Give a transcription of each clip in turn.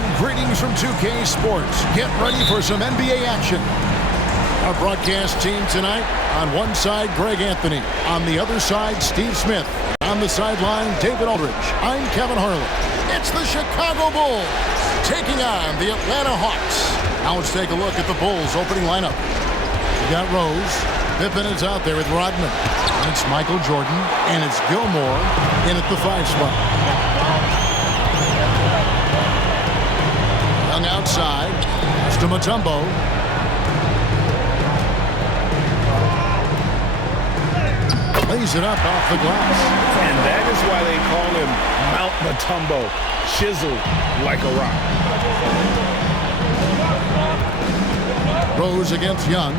everyone. Greetings from 2K Sports. Get ready for some NBA action. Our broadcast team tonight, on one side, Greg Anthony. On the other side, Steve Smith. On the sideline, David Aldridge. I'm Kevin Harlan. It's the Chicago Bulls taking on the Atlanta Hawks. Now let's take a look at the Bulls' opening lineup. We got Rose. Pippen is out there with Rodman. And it's Michael Jordan. And it's Gilmore in at the 5 spot. Young outside. To Mutombo. Lays it up off the glass. And that is why they call him Mount Mutombo, chiseled like a rock. Rose against Young.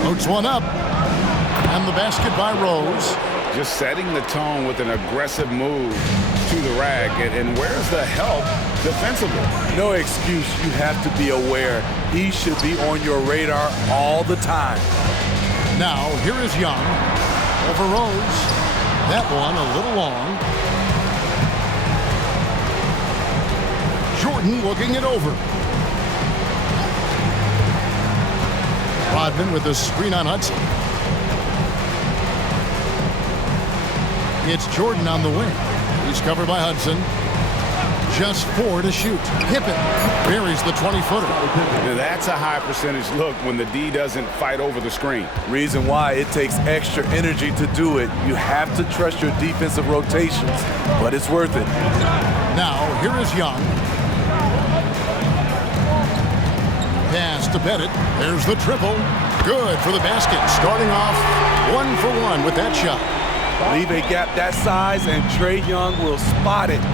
Floats one up. And the basket by Rose. Just setting the tone with an aggressive move to the rack. And where's the help defensively? No excuse. You have to be aware. He should be on your radar all the time. Now, here is Young over Rose. That one a little long. Jordan looking it over. Rodman with the screen on Hudson. It's Jordan on the wing. He's covered by Hudson. Just 4 to shoot. Pippen buries the 20-footer. That's a high percentage look when the D doesn't fight over the screen. Reason why it takes extra energy to do it. You have to trust your defensive rotations, but it's worth it. Now, here is Young. Pass to Pettit. There's the triple. Good for the basket. Starting off 1 for 1 with that shot. Leave a gap that size, and Trae Young will spot it,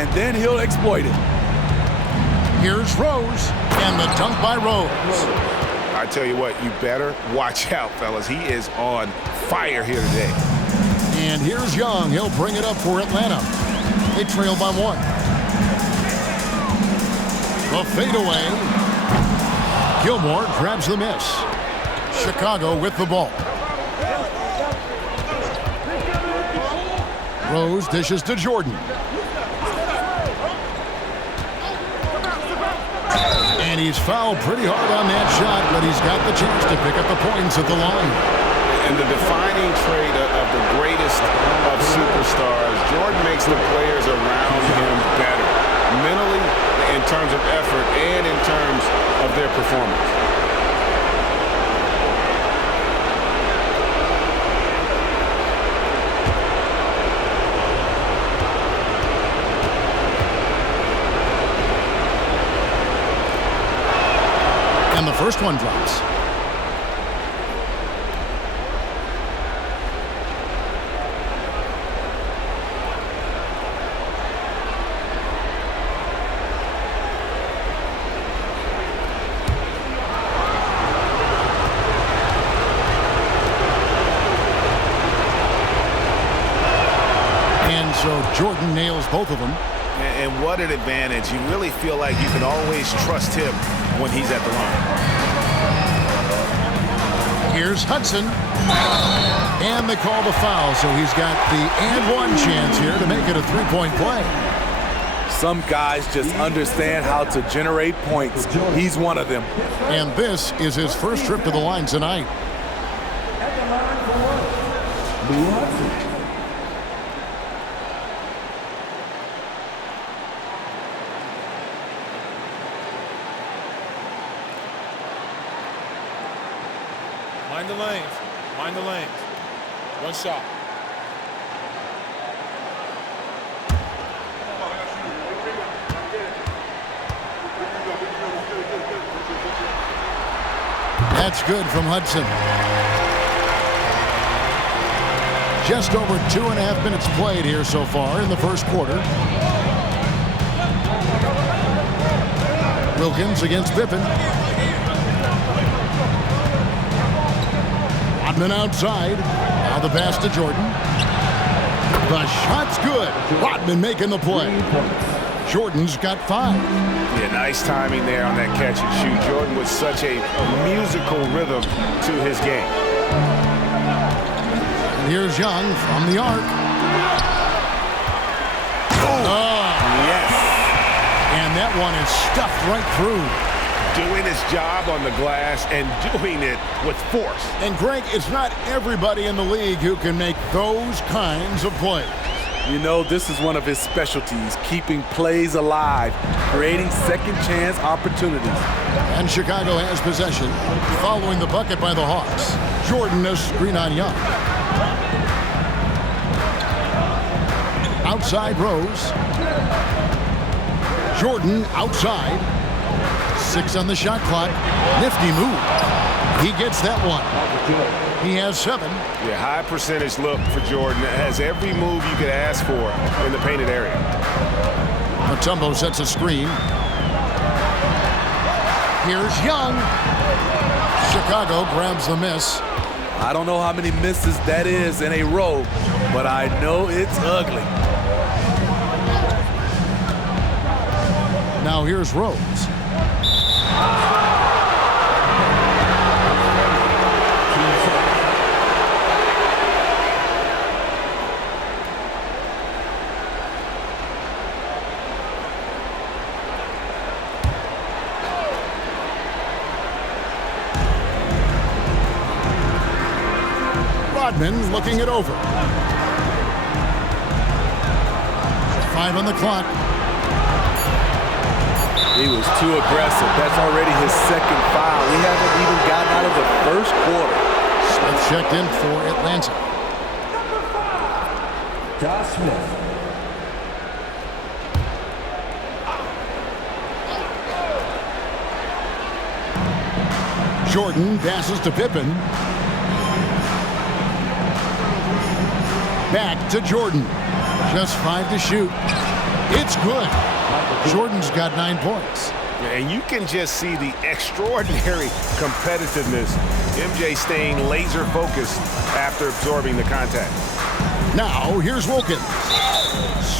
and then he'll exploit it. Here's Rose, and the dunk by Rose. I tell you what, you better watch out, fellas. He is on fire here today. And here's Young. He'll bring it up for Atlanta. They trail by 1. The fadeaway. Gilmore grabs the miss. Chicago with the ball. Rose dishes to Jordan. And he's fouled pretty hard on that shot, but he's got the chance to pick up the points at the line. And the defining trait of the greatest of superstars, Jordan makes the players around him better, mentally, in terms of effort, and in terms of their performance. And the first one drops. And so Jordan nails both of them. And what an advantage. You really feel like you can always trust him when he's at the line. Here's Hudson. And they call the foul, so he's got the and one chance here to make it a 3-point play. Some guys just understand how to generate points. He's one of them. And this is his first trip to the line tonight. Mind the lanes. Mind the lanes. One shot. That's good from Hudson. Just over 2.5 minutes played here so far in the first quarter. Wilkins against Pippen. Rodman outside. Now the pass to Jordan. The shot's good. Rodman making the play. Jordan's got 5. Yeah, nice timing there on that catch and shoot. Jordan with such a musical rhythm to his game. And here's Young from the arc. one is stuffed right through. Doing his job on the glass and doing it with force. And Greg, it's not everybody in the league who can make those kinds of plays. You know, this is one of his specialties, keeping plays alive, creating second chance opportunities. And Chicago has possession, following the bucket by the Hawks. Jordan, a screen on Young. Outside Rose. Jordan outside. 6 on the shot clock. Nifty move. He gets that one. He has 7. Yeah, high percentage look for Jordan. It has every move you could ask for in the painted area. Mutombo sets a screen. Here's Young. Chicago grabs the miss. I don't know how many misses that is in a row, but I know it's ugly. Now here's Rose. Rodman looking it over. 5 on the clock. He was too aggressive. That's already his second foul. We haven't even gotten out of the first quarter. Smith checked in for Atlanta. Josh Smith. Jordan passes to Pippen. Back to Jordan. Just 5 to shoot. It's good. Jordan's got 9 points. And you can just see the extraordinary competitiveness. MJ staying laser focused after absorbing the contact. Now, here's Wilkins.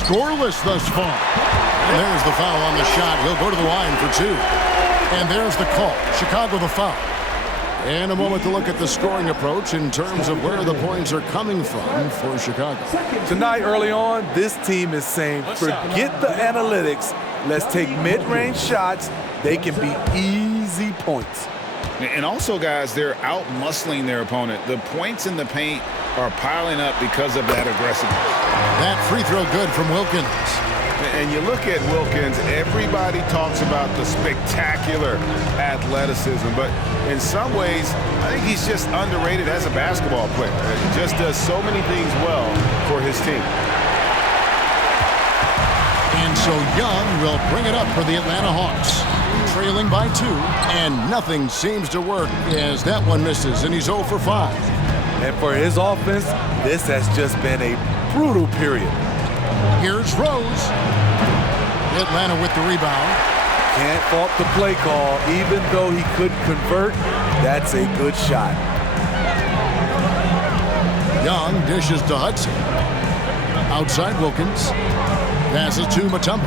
Scoreless thus far. And there's the foul on the shot. He'll go to the line for 2. And there's the call. Chicago the foul. And a moment to look at the scoring approach in terms of where the points are coming from for Chicago. Tonight, early on, this team is saying, forget the analytics. Let's take mid-range shots. They can be easy points. And also, guys, they're out-muscling their opponent. The points in the paint are piling up because of that aggressiveness. That free throw good from Wilkins. And you look at Wilkins, everybody talks about the spectacular athleticism, but in some ways, I think he's just underrated as a basketball player. He just does so many things well for his team. And so Young will bring it up for the Atlanta Hawks. Trailing by 2, and nothing seems to work as that one misses, and he's 0 for 5. And for his offense, this has just been a brutal period. Here's Rose. Atlanta with the rebound. Can't fault the play call. Even though he couldn't convert, that's a good shot. Young dishes to Hudson. Outside Wilkins. Passes to Mutombo.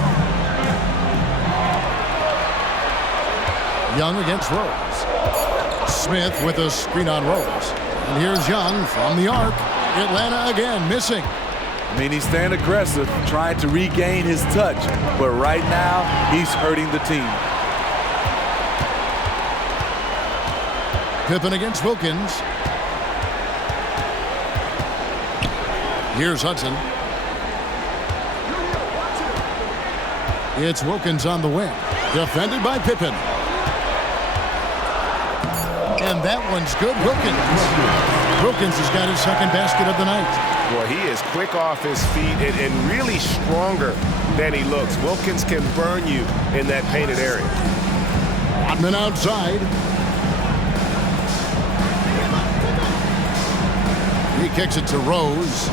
Young against Rose. Smith with a screen on Rose. And here's Young from the arc. Atlanta again missing. I mean, he's staying aggressive, trying to regain his touch. But right now, he's hurting the team. Pippen against Wilkins. Here's Hudson. It's Wilkins on the wing. Defended by Pippen. And that one's good. Wilkins has got his second basket of the night. Boy, he is quick off his feet and really stronger than he looks. Wilkins can burn you in that painted area. Rodman outside. He kicks it to Rose.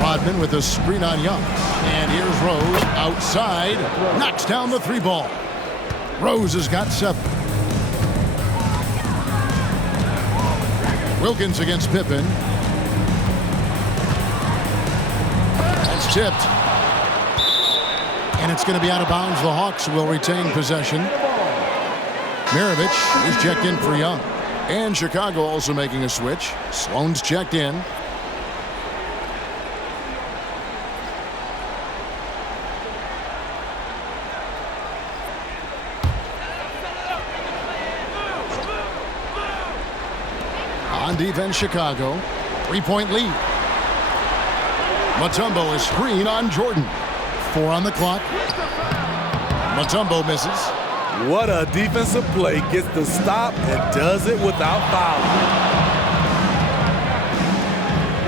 Rodman with a screen on Young. And here's Rose outside. Knocks down the 3 ball. Rose has got 7. Wilkins against Pippen. That's tipped. And it's going to be out of bounds. The Hawks will retain possession. Maravich is checked in for Young. And Chicago also making a switch. Sloan's checked in. defense, Chicago. 3-point lead. Mutombo is screen on Jordan. 4 on the clock. Mutombo misses. What a defensive play. Gets the stop and does it without fouling.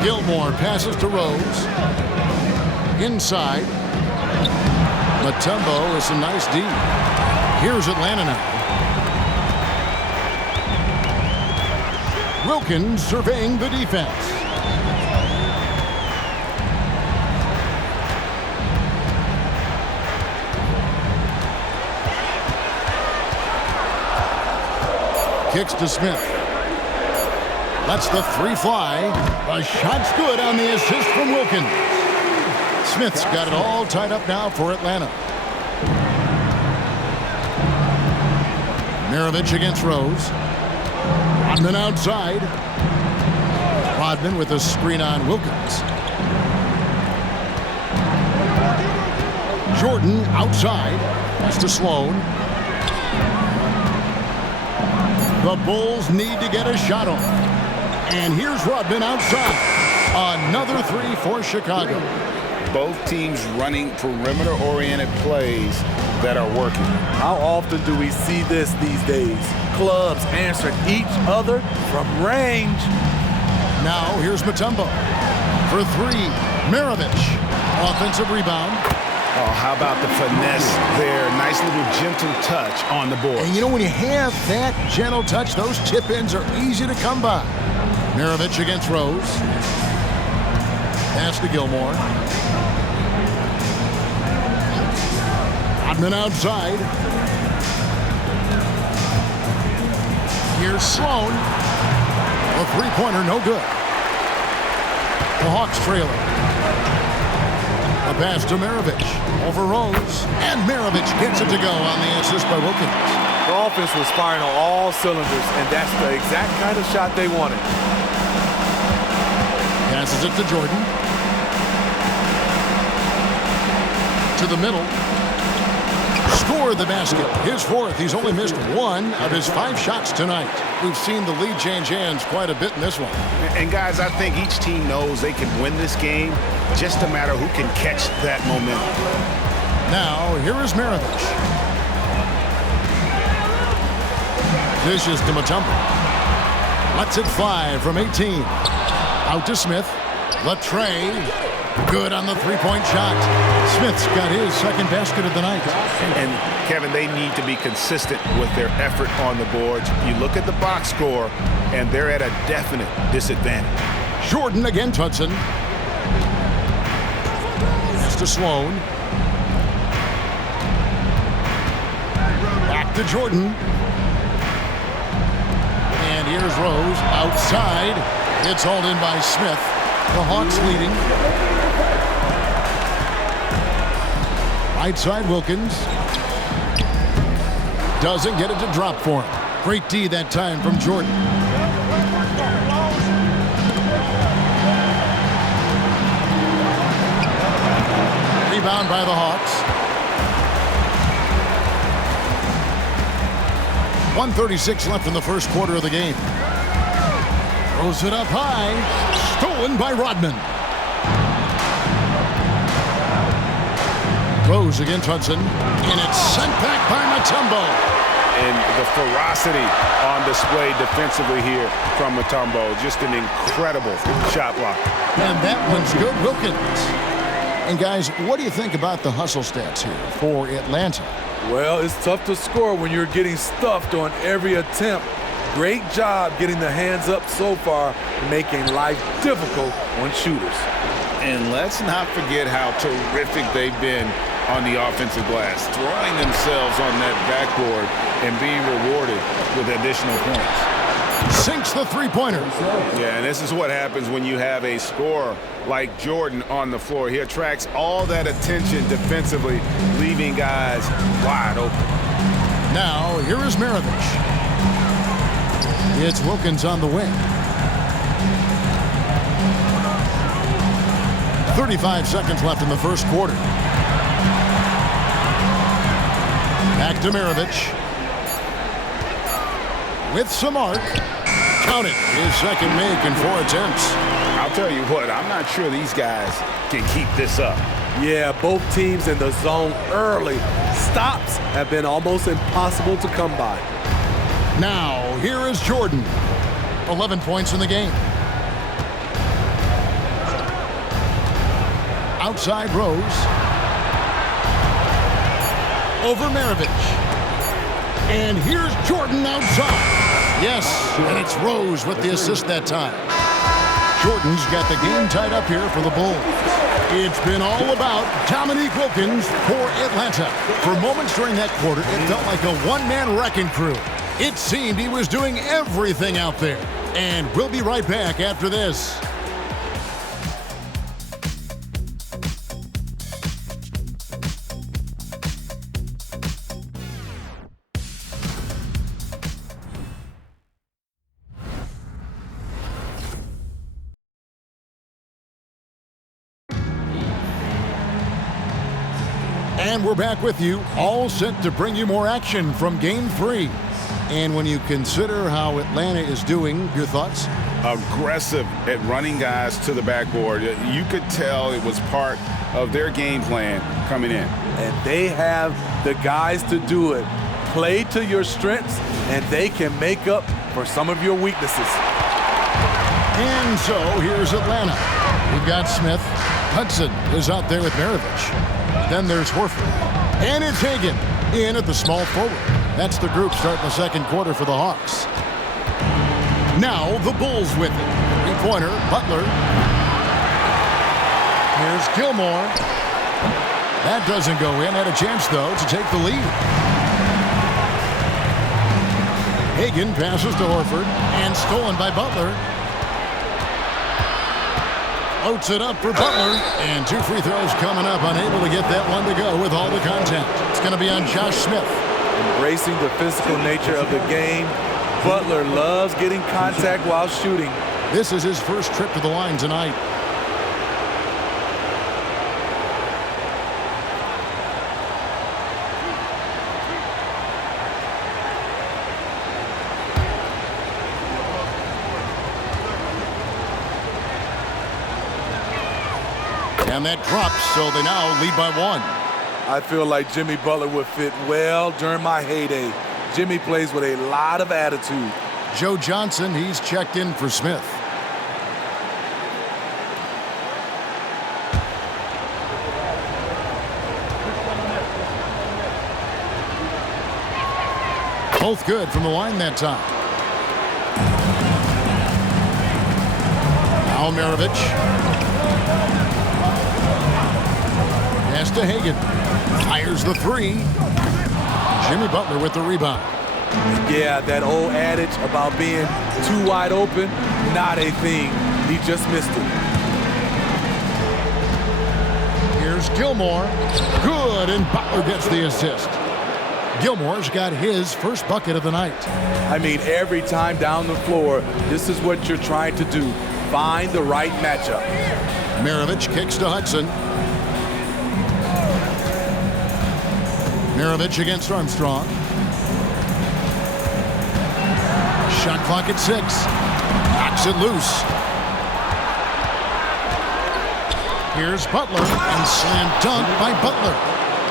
Gilmore passes to Rose. Inside. Mutombo with some nice D. Here's Atlanta now. Wilkins surveying the defense. Kicks to Smith. Lets the 3 fly. The shot's good on the assist from Wilkins. Smith's got it all tied up now for Atlanta. Maravich against Rose. Rodman outside. Rodman with a screen on Wilkins. Jordan outside. Pass to Sloan. The Bulls need to get a shot on. And here's Rodman outside. Another 3 for Chicago. Both teams running perimeter-oriented plays that are working. How often do we see this these days? Clubs answering each other from range. Now here's Mutombo. For 3, Maravich. Offensive rebound. Oh, how about the finesse there? Nice little gentle touch on the board. And you know, when you have that gentle touch, those tip-ins are easy to come by. Maravich against Rose. Pass to Gilmore. Rodman outside. Here's Sloan. A 3-pointer, no good. The Hawks trailing. A pass to Maravich. Over Rose. And Maravich gets it to go on the assist by Wilkins. The offense was firing on all cylinders, and that's the exact kind of shot they wanted. Passes it to Jordan. To the middle. Scored the basket. His 4th. He's only missed 1 of his 5 shots tonight. We've seen the lead change hands quite a bit in this one. And guys, I think each team knows they can win this game. Just a matter who can catch that momentum. Now, here is Maravich. Dishes to Mutombo. Lets it fly from 18. Out to Smith. Latray. Good on the 3-point shot. Smith's got his 2nd basket of the night. And Kevin, they need to be consistent with their effort on the boards. You look at the box score, and they're at a definite disadvantage. Jordan against Hudson. Pass to Sloan. Back to Jordan. And here's Rose outside. It's hauled in by Smith. The Hawks leading. Right side Wilkins. Doesn't get it to drop for him. Great D that time from Jordan. Rebound by the Hawks. 1:36 left in the first quarter of the game. Throws it up high. Stolen by Rodman. Rose against Hudson. And it's sent back by Mutombo. And the ferocity on display defensively here from Mutombo. Just an incredible shot block. And that one's good. Wilkins. And guys, what do you think about the hustle stats here for Atlanta? Well, it's tough to score when you're getting stuffed on every attempt. Great job getting the hands up so far, making life difficult on shooters. And let's not forget how terrific they've been on the offensive glass, throwing themselves on that backboard and being rewarded with additional points. Sinks the 3-pointer. Yeah, and this is what happens when you have a scorer like Jordan on the floor. He attracts all that attention defensively, leaving guys wide open. Now, here is Maravich. It's Wilkins on the wing. 35 seconds left in the first quarter. Back to Maravich. With some arc. Count it. His second make in 4 attempts. I'll tell you what, I'm not sure these guys can keep this up. Yeah, both teams in the zone early. Stops have been almost impossible to come by. Now, here is Jordan. 11 points in the game. Outside Rose. Over Maravich. And here's Jordan outside. Yes, and it's Rose with the assist that time. Jordan's got the game tied up here for the Bulls. It's been all about Dominique Wilkins for Atlanta. For moments during that quarter, it felt like a one-man wrecking crew. It seemed he was doing everything out there. And we'll be right back after this. And we're back with you, all set to bring you more action from Game 3. And when you consider how Atlanta is doing, your thoughts? Aggressive at running guys to the backboard. You could tell it was part of their game plan coming in. And they have the guys to do it. Play to your strengths, and they can make up for some of your weaknesses. And so here's Atlanta. We've got Smith. Hudson is out there with Maravich. Then there's Horford. And it's Hagan in at the small forward. That's the group starting the second quarter for the Hawks. Now the Bulls with it. Three-pointer, Butler. Here's Gilmore. That doesn't go in. Had a chance, though, to take the lead. Hagan passes to Horford. And stolen by Butler. Loads it up for Butler, and 2 free throws coming up, unable to get that one to go with all the contact. It's going to be on Josh Smith. Embracing the physical nature of the game, Butler loves getting contact while shooting. This is his first trip to the line tonight. And that drops, so they now lead by 1. I feel like Jimmy Butler would fit well during my heyday. Jimmy plays with a lot of attitude. Joe Johnson, he's checked in for Smith. Both good from the line that time. Now Maravich. Pass to Hagan. Fires the 3. Jimmy Butler with the rebound. Yeah, that old adage about being too wide open, not a thing. He just missed it. Here's Gilmore. Good, and Butler gets the assist. Gilmore's got his first bucket of the night. I mean, every time down the floor, this is what you're trying to do. Find the right matchup. Maravich kicks to Hudson. Maravich against Armstrong. Shot clock at 6. Knocks it loose. Here's Butler, and slam dunk by Butler.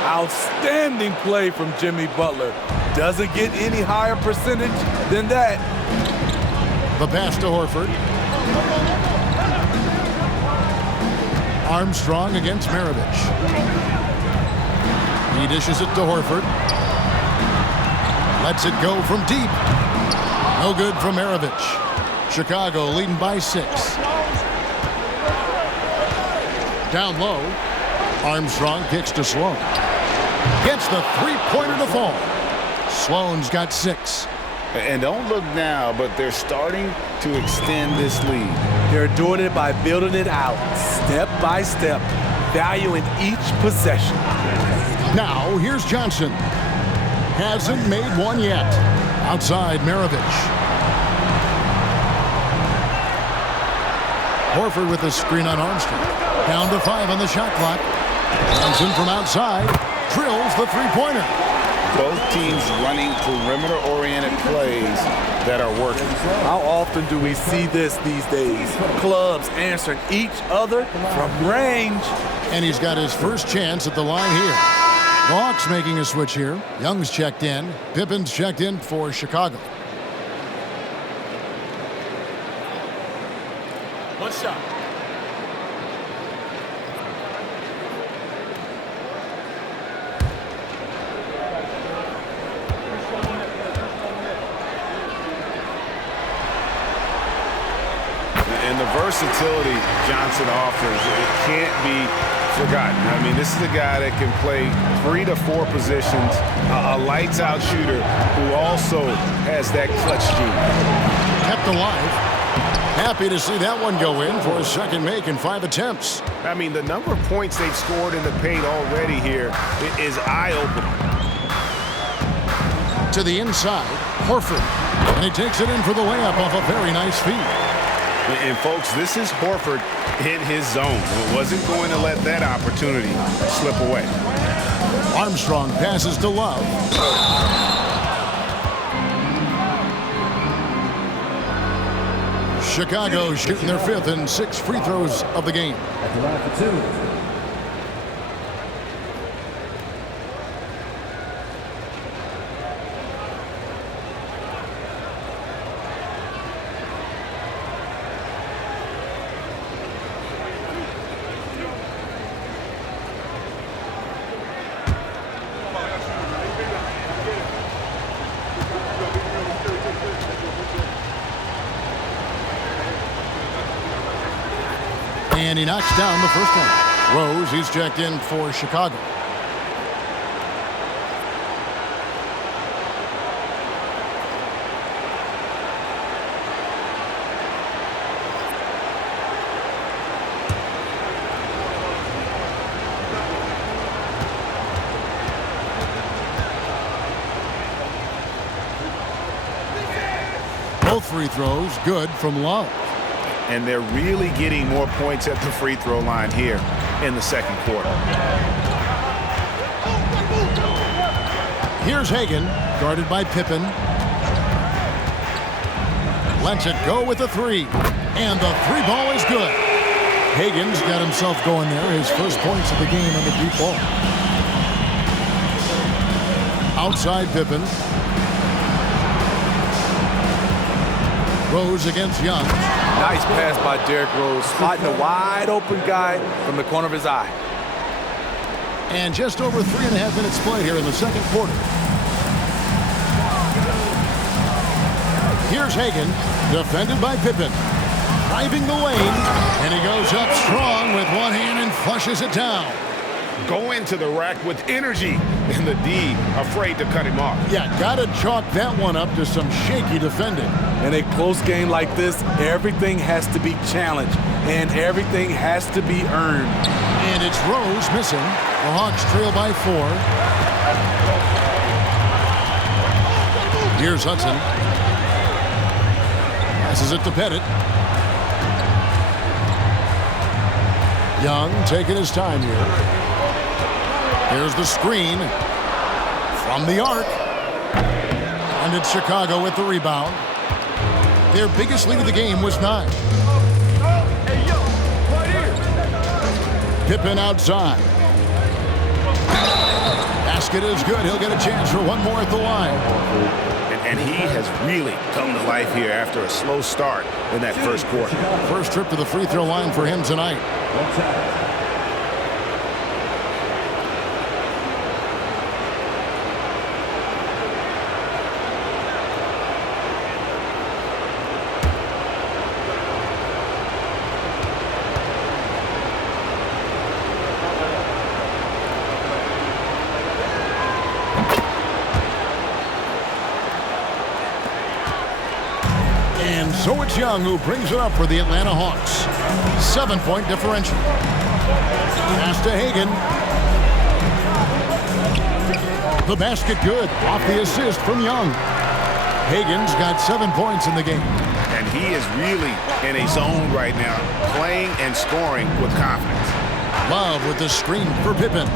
Outstanding play from Jimmy Butler. Doesn't get any higher percentage than that. The pass to Horford. Armstrong against Maravich. He dishes it to Horford. Lets it go from deep. No good from Maravich. Chicago leading by 6. Down low. Armstrong kicks to Sloan. Gets the three-pointer to fall. Sloan's got 6. And don't look now, but they're starting to extend this lead. They're doing it by building it out, step by step, valuing each possession. Now, here's Johnson. Hasn't made one yet. Outside Maravich. Horford with a screen on Armstrong. Down to 5 on the shot clock. Johnson from outside drills the three-pointer. Both teams running perimeter-oriented plays that are working. How often do we see this these days? Clubs answering each other from range. And he's got his first chance at the line here. The Hawks making a switch here. Young's checked in. Pippen's checked in for Chicago. One shot. And the versatility Johnson offers, it can't be forgotten. I mean, this is a guy that can play 3 to 4 positions, a lights-out shooter who also has that clutch gene. Kept alive. Happy to see that one go in for his second make in 5 attempts. I mean, the number of points they've scored in the paint already here is eye-opening. To the inside, Horford. And he takes it in for the layup off a very nice feed. And folks, this is Horford in his zone. It wasn't going to let that opportunity slip away. Armstrong passes to Love. Chicago shooting their 5th and 6 free throws of the game. At the line for 2. And he knocks down the first one. Rose, he's checked in for Chicago. Both free throws good from Love. And they're really getting more points at the free throw line here in the second quarter. Here's Hagan, guarded by Pippen. Lets it go with the 3. And the 3 ball is good. Hagan's got himself going there. His first points of the game on the deep ball. Outside Pippen. Rose against Young. Nice pass by Derrick Rose, spotting a wide open guy from the corner of his eye. And just over 3.5 minutes played here in the second quarter. Here's Hagan, defended by Pippen. Driving the lane, and he goes up strong with one hand and flushes it down. Go into the rack with energy, and the D afraid to cut him off. Yeah, gotta chalk that one up to some shaky defending. In a close game like this, everything has to be challenged, and everything has to be earned. And it's Rose missing. The Hawks trail by 4. Here's Hudson. Passes it to Pettit. Young taking his time here. Here's the screen from the arc. And it's Chicago with the rebound. Their biggest lead of the game was 9. Pippen outside. Basket is good. He'll get a chance for one more at the line. And he has really come to life here after a slow start in that first quarter. First trip to the free throw line for him tonight. And so it's Young who brings it up for the Atlanta Hawks. 7-point differential. Pass to Hagan. The basket good. Off the assist from Young. Hagan's got 7 points in the game. And he is really in a zone right now, playing and scoring with confidence. Love with the screen for Pippen.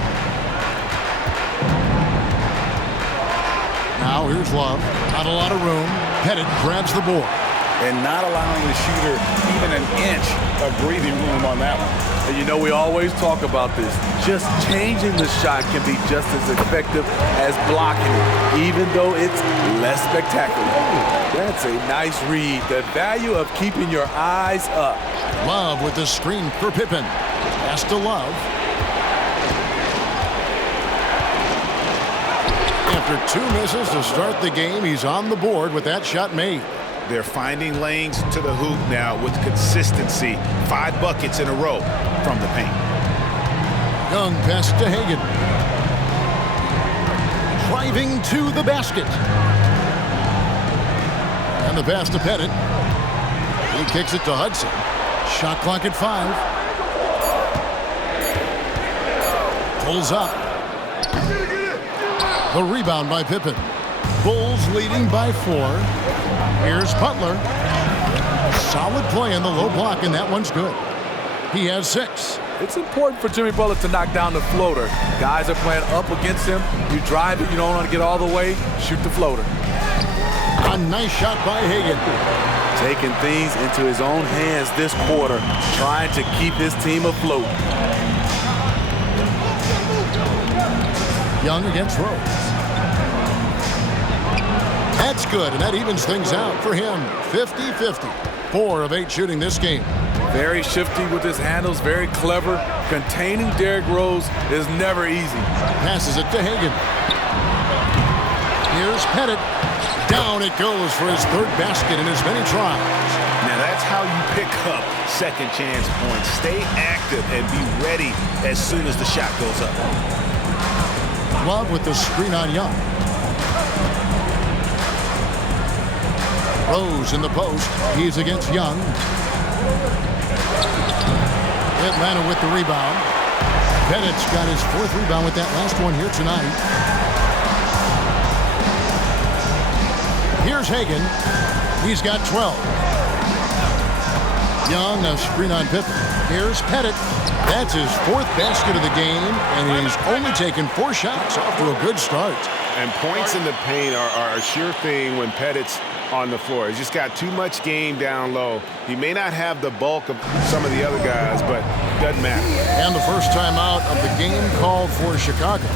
Now here's Love. Not a lot of room. Pettit grabs the board. And not allowing the shooter even an inch of breathing room on that one. And you know, we always talk about this. Just changing the shot can be just as effective as blocking it, even though it's less spectacular. That's a nice read. The value of keeping your eyes up. Love with the screen for Pippen. Pass to Love. After 2 misses to start the game, he's on the board with that shot made. They're finding lanes to the hoop now with consistency. 5 buckets in a row from the paint. Young pass to Hagan. Driving to the basket. And the pass to Pettit. He kicks it to Hudson. Shot clock at 5. Pulls up. The rebound by Pippen. Bulls leading by 4. Here's Butler. Solid play in the low block, and that one's good. He has 6. It's important for Jimmy Butler to knock down the floater. Guys are playing up against him. You drive it, you don't want to get all the way, shoot the floater. A nice shot by Hagan. Taking things into his own hands this quarter, trying to keep his team afloat. Young against Rose. That's good, and that evens things out for him. 50-50. 4 of 8 shooting this game. Very shifty with his handles, very clever. Containing Derrick Rose is never easy. Passes it to Hagan. Here's Pettit. Down it goes for his 3rd basket in as many tries. Now that's how you pick up second chance points. Stay active and be ready as soon as the shot goes up. Love with the screen on Young. Rose in the post. He's against Young. Atlanta with the rebound. Pettit's got his 4th rebound with that last one here tonight. Here's Hagan. He's got 12. Young, a screen on Pippen. Here's Pettit. That's his 4th basket of the game, and he's only taken 4 shots off to a good start. And points in the paint are a sure thing when Pettit's on the floor. He's just got too much game down low. He may not have the bulk of some of the other guys, but it doesn't matter. And the first time out of the game called for Chicago.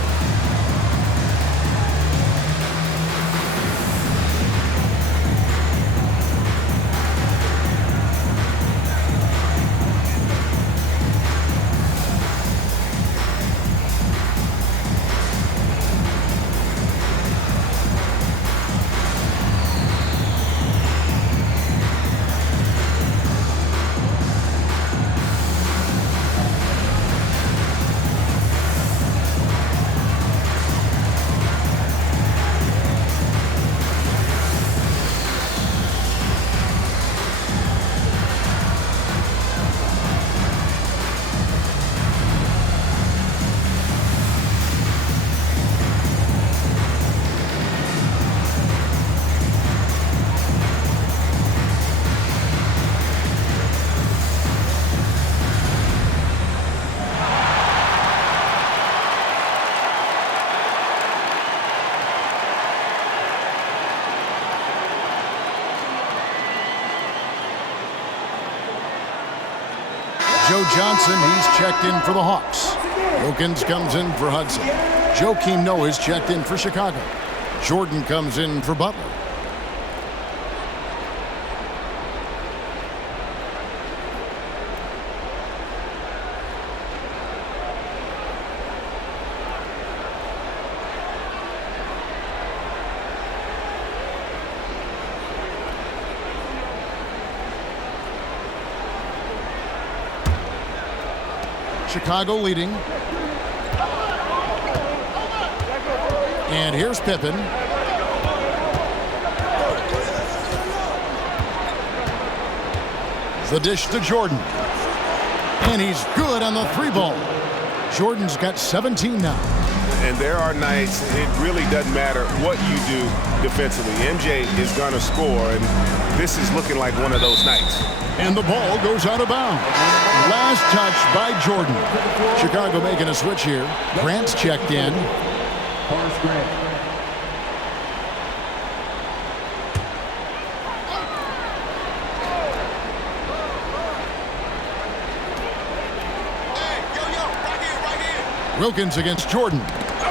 Joe Johnson, he's checked in for the Hawks. Wilkins comes in for Hudson. Joakim Noah's checked in for Chicago. Jordan comes in for Butler. Chicago leading. And here's Pippen. The dish to Jordan. And he's good on the 3-ball. Jordan's got 17 now. And there are nights it really doesn't matter what you do defensively. MJ is going to score, and this is looking like one of those nights. And the ball goes out of bounds. Last touch by Jordan. Chicago making a switch here. Grant's checked in. Wilkins against Jordan.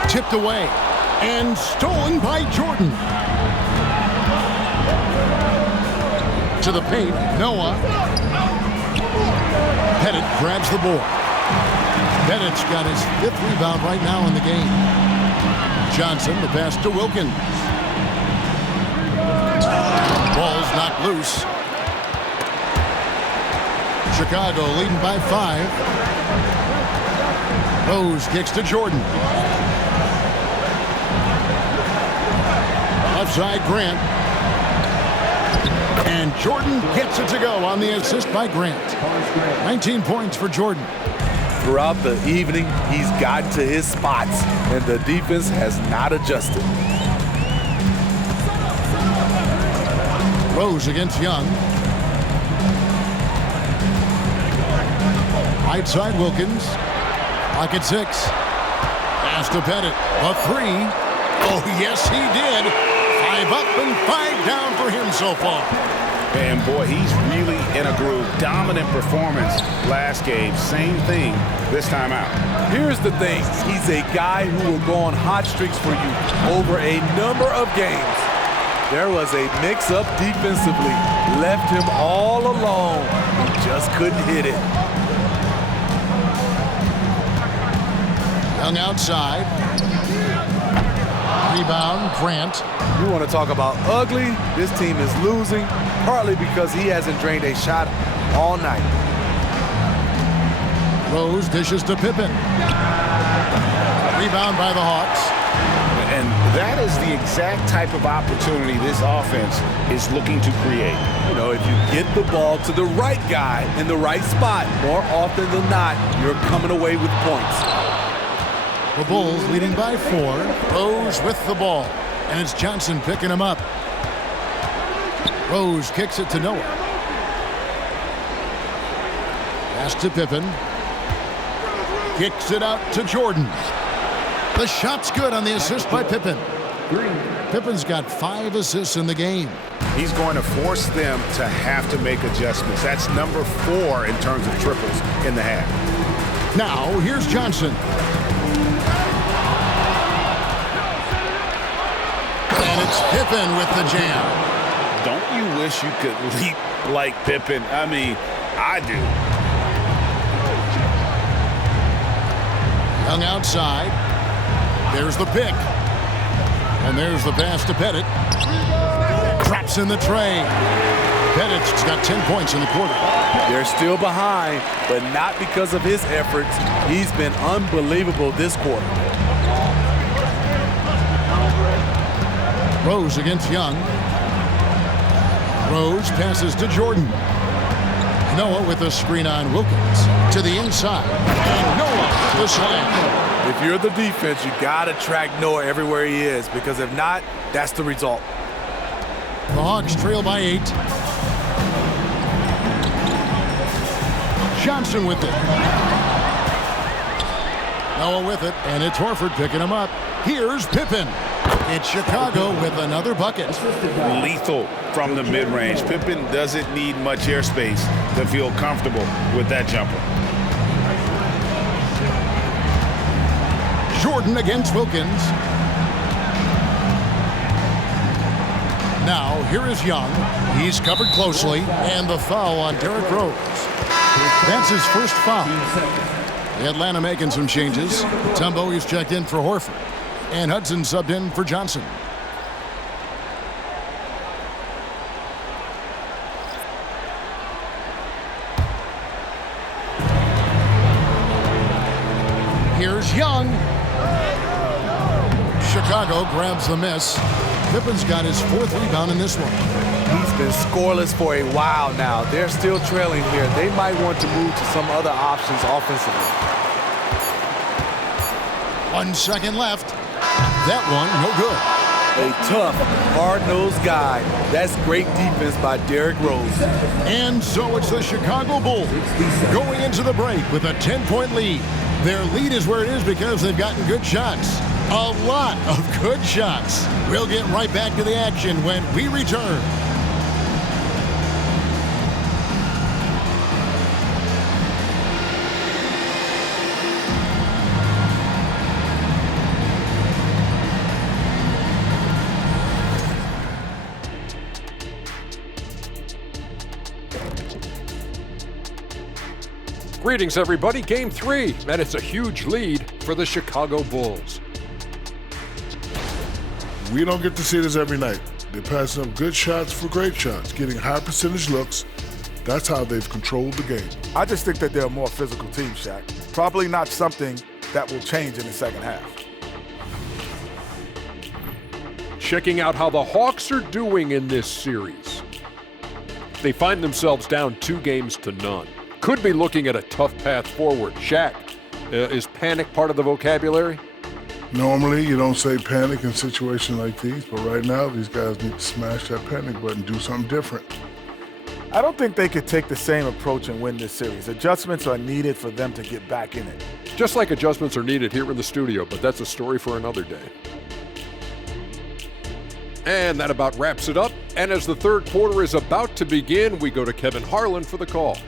Tipped away and stolen by Jordan. To the paint, Noah. Pettit grabs the board. Pettit's got his 5th rebound right now in the game. Johnson, the pass to Wilkins. Ball's knocked loose. Chicago leading by 5. Rose kicks to Jordan. Offside Grant. And Jordan gets it to go on the assist by Grant. 19 points for Jordan. Throughout the evening, he's gotten to his spots, and the defense has not adjusted. Rose against Young. Right side Wilkins. Pocket 6. Pass to Pettit. A 3. Oh, yes, he did. 5 up and 5 down for him so far. And boy, he's really in a groove. Dominant performance last game. Same thing this time out. Here's the thing. He's a guy who will go on hot streaks for you over a number of games. There was a mix-up defensively. Left him all alone. He just couldn't hit it. Young outside. Rebound, Grant. You want to talk about ugly? This team is losing, partly because he hasn't drained a shot all night. Rose dishes to Pippen. Rebound by the Hawks. And that is the exact type of opportunity this offense is looking to create. You know, if you get the ball to the right guy in the right spot, more often than not, you're coming away with points. The Bulls leading by 4. Rose with the ball. And it's Johnson picking him up. Rose kicks it to Noah. Pass to Pippen. Kicks it out to Jordan. The shot's good on the assist by Pippen. Pippen's got 5 assists in the game. He's going to force them to have to make adjustments. That's number 4 in terms of triples in the half. Now, here's Johnson. And it's Pippen with the jam. Don't you wish you could leap like Pippen? I mean, I do. Young outside. There's the pick. And there's the pass to Pettit. Traps in the tray. Pettit's got 10 points in the quarter. They're still behind, but not because of his efforts. He's been unbelievable this quarter. Rose against Young. Rose passes to Jordan. Noah with a screen on Wilkins. To the inside. And Noah with the slam. If you're the defense, you got to track Noah everywhere he is, because if not, that's the result. The Hawks trail by 8. Johnson with it. Noah with it, and it's Horford picking him up. Here's Pippen. It's Chicago with another bucket. Lethal from the mid-range. Pippen doesn't need much airspace to feel comfortable with that jumper. Jordan against Wilkins. Now, here is Young. He's covered closely, and the foul on Derrick Rose. That's his first foul. The Atlanta making some changes. Tumbo is checked in for Horford, and Hudson subbed in for Johnson. Here's Young. Chicago grabs the miss. Pippen's got his 4th rebound in this one. He's been scoreless for a while now. They're still trailing here. They might want to move to some other options offensively. 1 second left. That one, no good. A tough, hard-nosed guy. That's great defense by Derrick Rose. And so it's the Chicago Bulls going into the break with a 10-point lead. Their lead is where it is because they've gotten good shots. A lot of good shots. We'll get right back to the action when we return. Greetings, everybody. Game 3, and it's a huge lead for the Chicago Bulls. We don't get to see this every night. They're passing up good shots for great shots, getting high percentage looks. That's how they've controlled the game. I just think that they're a more physical team, Shaq. Probably not something that will change in the second half. Checking out how the Hawks are doing in this series. They find themselves down 2-0. Could be looking at a tough path forward. Shaq, is panic part of the vocabulary? Normally, you don't say panic in situations like these, but right now, these guys need to smash that panic button, do something different. I don't think they could take the same approach and win this series. Adjustments are needed for them to get back in it. Just like adjustments are needed here in the studio, but that's a story for another day. And that about wraps it up. And as the third quarter is about to begin, we go to Kevin Harlan for the call.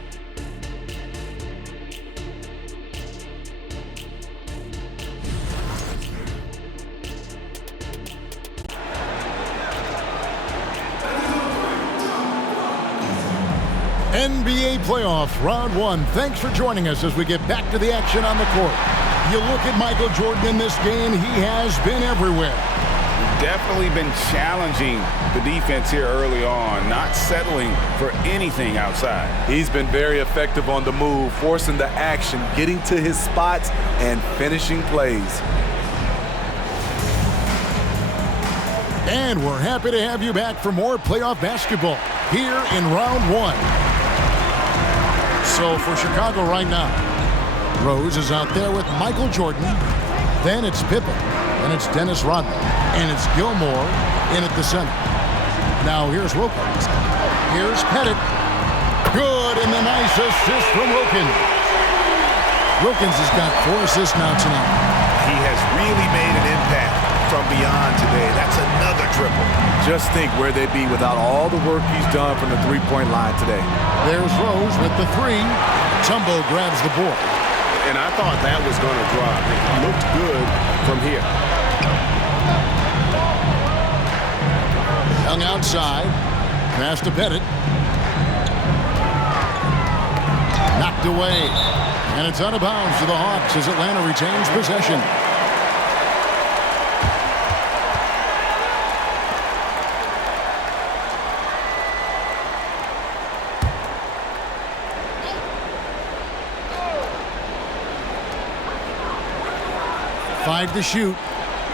NBA playoffs, round 1. Thanks for joining us as we get back to the action on the court. You look at Michael Jordan in this game, he has been everywhere. Definitely been challenging the defense here early on, not settling for anything outside. He's been very effective on the move, forcing the action, getting to his spots, and finishing plays. And we're happy to have you back for more playoff basketball here in round 1. So for Chicago right now, Rose is out there with Michael Jordan. Then it's Pippen. And it's Dennis Rodman. And it's Gilmore in at the center. Now here's Wilkins. Here's Pettit. Good, and the nice assist from Wilkins. Wilkins has got 4 assists now tonight. He has really made an impact from beyond today. That's another triple. Just think where they'd be without all the work he's done from the three-point line today. There's Rose with the 3. Tumbo grabs the board. And I thought that was going to drop. It looked good from here. Young outside. Pass to Pettit. Knocked away. And it's out of bounds to the Hawks as Atlanta retains possession. Five to shoot.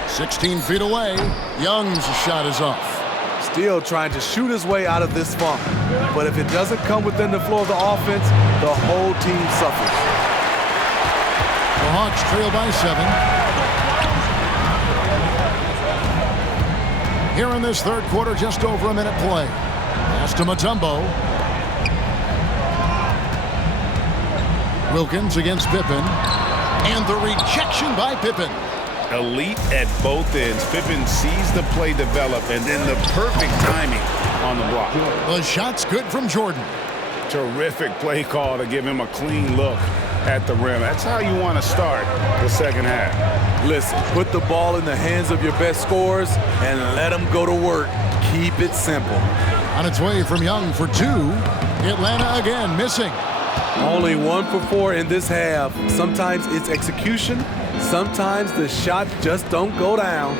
16 feet away. Young's shot is off. Still trying to shoot his way out of this funk. But if it doesn't come within the flow of the offense, the whole team suffers. The Hawks trail by 7. Here in this third quarter, just over a minute play. Pass to Mutombo. Wilkins against Pippen. And the rejection by Pippen. Elite at both ends. Pippen sees the play develop, and then the perfect timing on the block. The shot's good from Jordan. Terrific play call to give him a clean look at the rim. That's how you want to start the second half. Listen, put the ball in the hands of your best scorers and let them go to work. Keep it simple. On its way from Young for 2. Atlanta again missing. Only 1 for 4 in this half. Sometimes it's execution. Sometimes the shots just don't go down.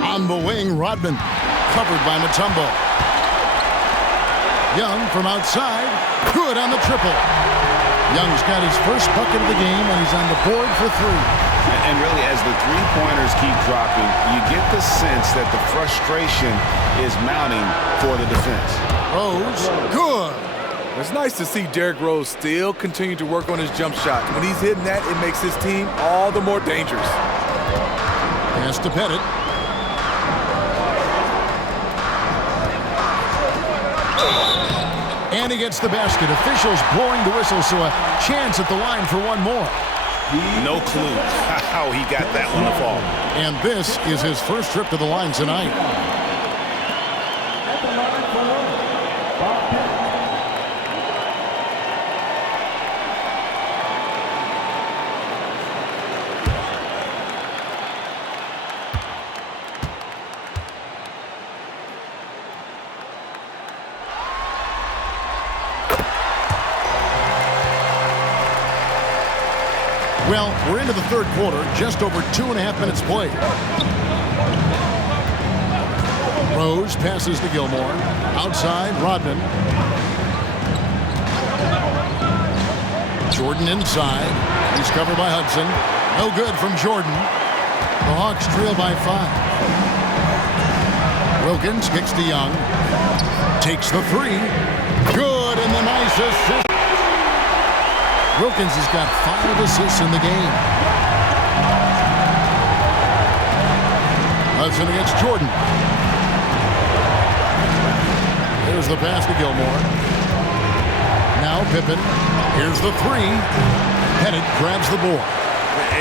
On the wing, Rodman. Covered by Mutombo. Young from outside. Good on the triple. Young's got his first bucket of the game, and he's on the board for 3. And really, as the three-pointers keep dropping, you get the sense that the frustration is mounting for the defense. Rose, good. It's nice to see Derrick Rose still continue to work on his jump shot. When he's hitting that, it makes his team all the more dangerous. Pass to Pettit. And he gets the basket. Officials blowing the whistle, so a chance at the line for one more. No clue how he got that one to fall. And this is his first trip to the line tonight. Well, we're into the third quarter, just over 2.5 minutes played. Rose passes to Gilmore. Outside, Rodman. Jordan inside. He's covered by Hudson. No good from Jordan. The Hawks trail by 5. Wilkins kicks to Young. Takes the three. Good, and the nice assist. Wilkins has got 5 assists in the game. Hudson against Jordan. There's the pass to Gilmore. Now Pippen. Here's the three. Pettit grabs the board.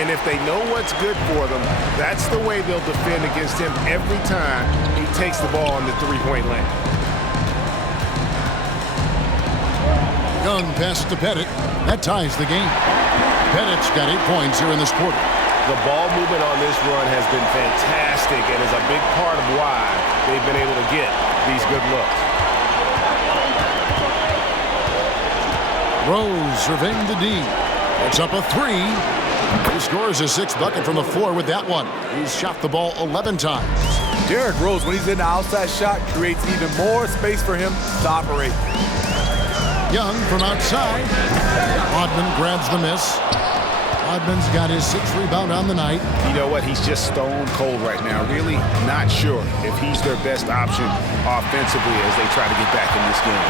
And if they know what's good for them, that's the way they'll defend against him every time he takes the ball in the three-point lane. Young passes to Pettit. That ties the game. Pettit's got 8 points here in this quarter. The ball movement on this run has been fantastic and is a big part of why they've been able to get these good looks. Rose surveying the D. It's up a 3. He scores his 6th bucket from the floor with that one. He's shot the ball 11 times. Derrick Rose, when he's in the outside shot, creates even more space for him to operate. Young from outside. Rodman grabs the miss. Rodman's got his 6th rebound on the night. You know what? He's just stone cold right now. Really not sure if he's their best option offensively as they try to get back in this game.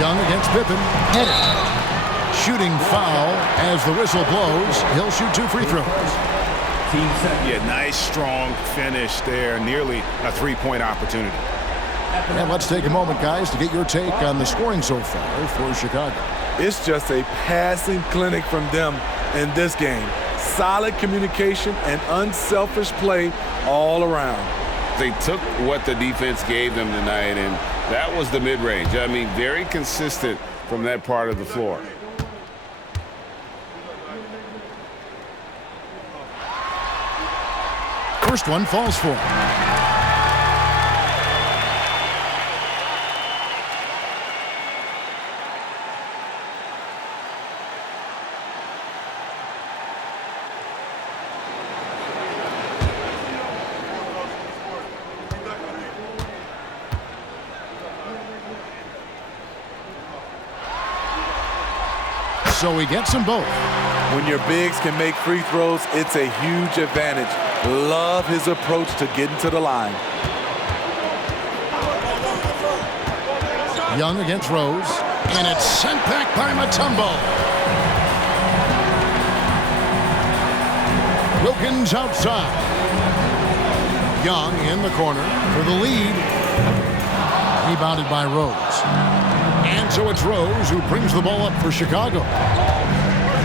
Young against Pippen. Shooting foul as the whistle blows. He'll shoot 2 free throws. Yeah, nice, strong finish there. Nearly a three-point opportunity. And let's take a moment, guys, to get your take on the scoring so far for Chicago. It's just a passing clinic from them in this game. Solid communication and unselfish play all around. They took what the defense gave them tonight, and that was the mid-range. I mean, very consistent from that part of the floor. First one falls for him. So he gets them both. When your bigs can make free throws, it's a huge advantage. Love his approach to getting to the line. Young against Rose. And it's sent back by Mutombo. Wilkins outside. Young in the corner for the lead. Rebounded by Rose. And so it's Rose who brings the ball up for Chicago.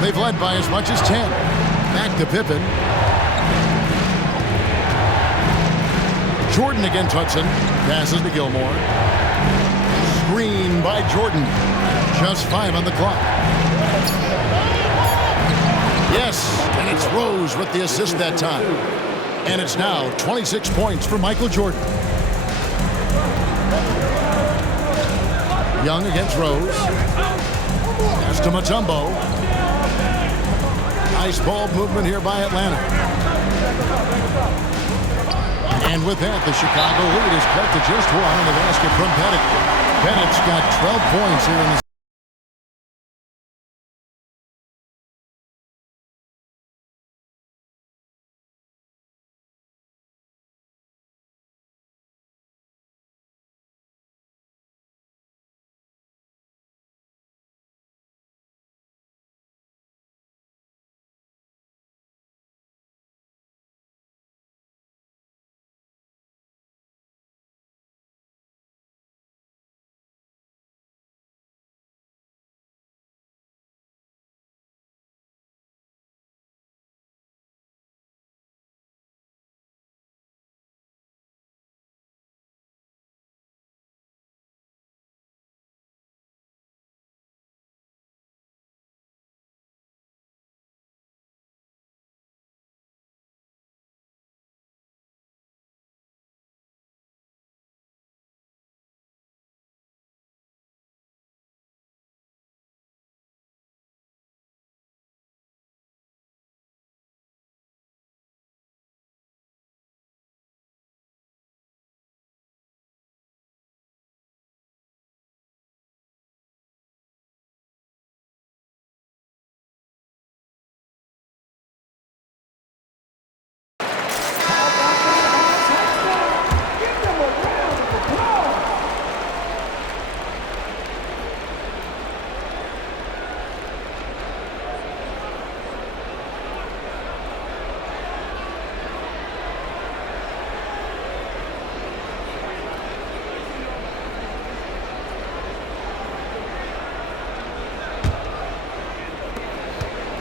They've led by as much as 10. Back to Pippen. Jordan against Hudson. Passes to Gilmore. Screen by Jordan. Just 5 on the clock. Yes, and it's Rose with the assist that time. And it's now 26 points for Michael Jordan. Young against Rose. Pass to Mutombo. Nice ball movement here by Atlanta. And with that, the Chicago lead is cut to just 1 on the basket from Pettit. Pettit's got 12 points here in the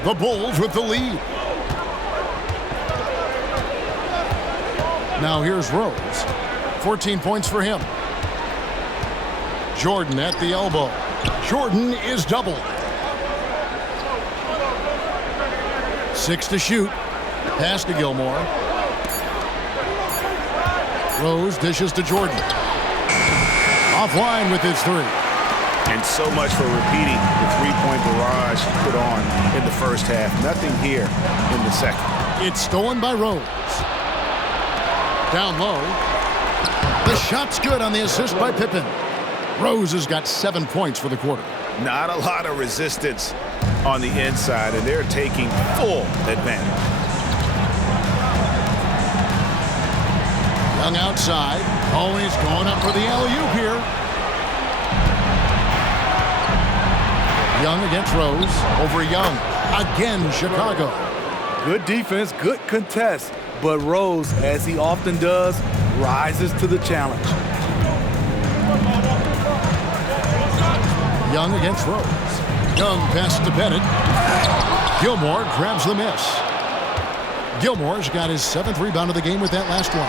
The Bulls with the lead. Now here's Rose. 14 points for him. Jordan at the elbow. Jordan is doubled. 6 to shoot. Pass to Gilmore. Rose dishes to Jordan. Offline with his 3. And so much for repeating the three-point barrage put on in the first half. Nothing here in the second. It's stolen by Rose. Down low. The shot's good on the assist by Pippen. Rose has got 7 points for the quarter. Not a lot of resistance on the inside, and they're taking full advantage. Young outside. Always going up for the alley-oop here. Young against Rose. Over Young. Again, Chicago. Good defense, good contest. But Rose, as he often does, rises to the challenge. Young against Rose. Young passes to Bennett. Gilmore grabs the miss. Gilmore's got his 7th rebound of the game with that last one.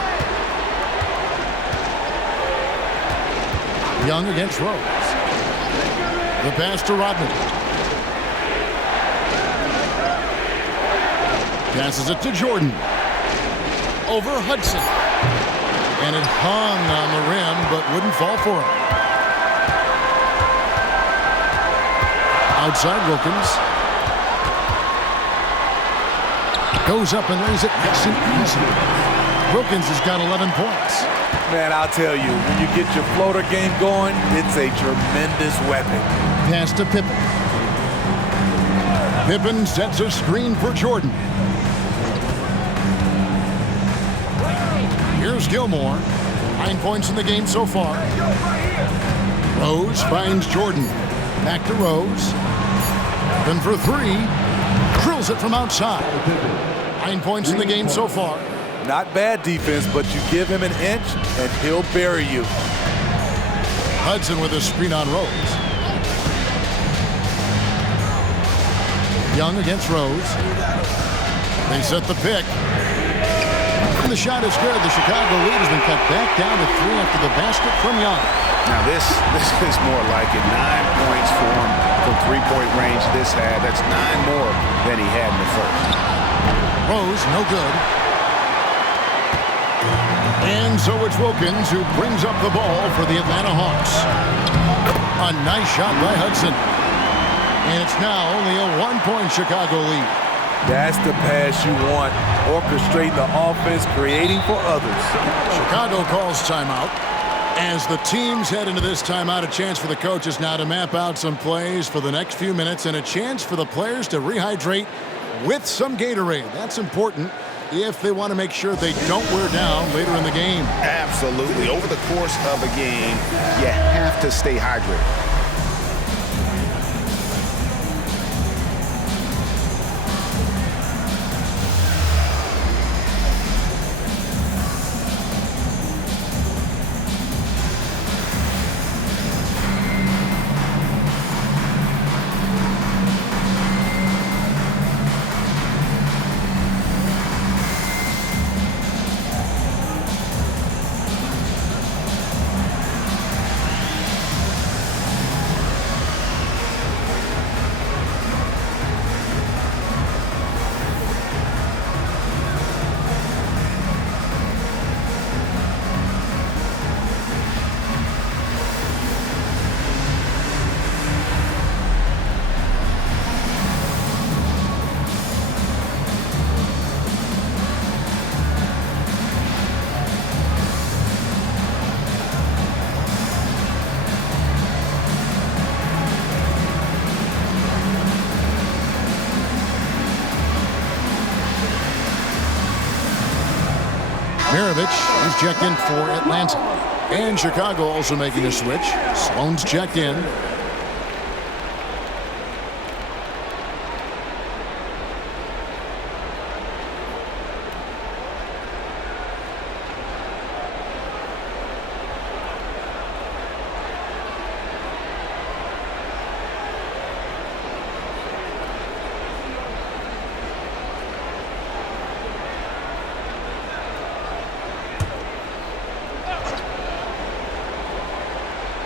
Young against Rose. The pass to Rodman. Passes it to Jordan. Over Hudson. And it hung on the rim, but wouldn't fall for him. Outside Wilkins. Goes up and lays it nice and easy. Wilkins has got 11 points. Man, I'll tell you, when you get your floater game going, it's a tremendous weapon. Pass to Pippen. Pippen sets a screen for Jordan. Here's Gilmore. 9 points in the game so far. Rose finds Jordan. Back to Rose. Then for 3. Drills it from outside. 9 points in the game so far. Not bad defense, but you give him an inch and he'll bury you. Hudson with a screen on Rose. Young against Rose. They set the pick. And the shot is good. The Chicago lead has been cut back down to 3 after the basket from Young. Now this is more like it. 9 points for him from three-point range this half. That's 9 more than he had in the first. Rose, no good. And so it's Wilkins who brings up the ball for the Atlanta Hawks. A nice shot by Hudson. And it's now only a 1-point Chicago lead. That's the pass you want. Orchestrating the offense, creating for others. Chicago calls timeout. As the teams head into this timeout, a chance for the coaches now to map out some plays for the next few minutes and a chance for the players to rehydrate with some Gatorade. That's important if they want to make sure they don't wear down later in the game. Absolutely. Over the course of a game, you have to stay hydrated. Maravich is checked in for Atlanta. And Chicago also making a switch. Sloan's checked in.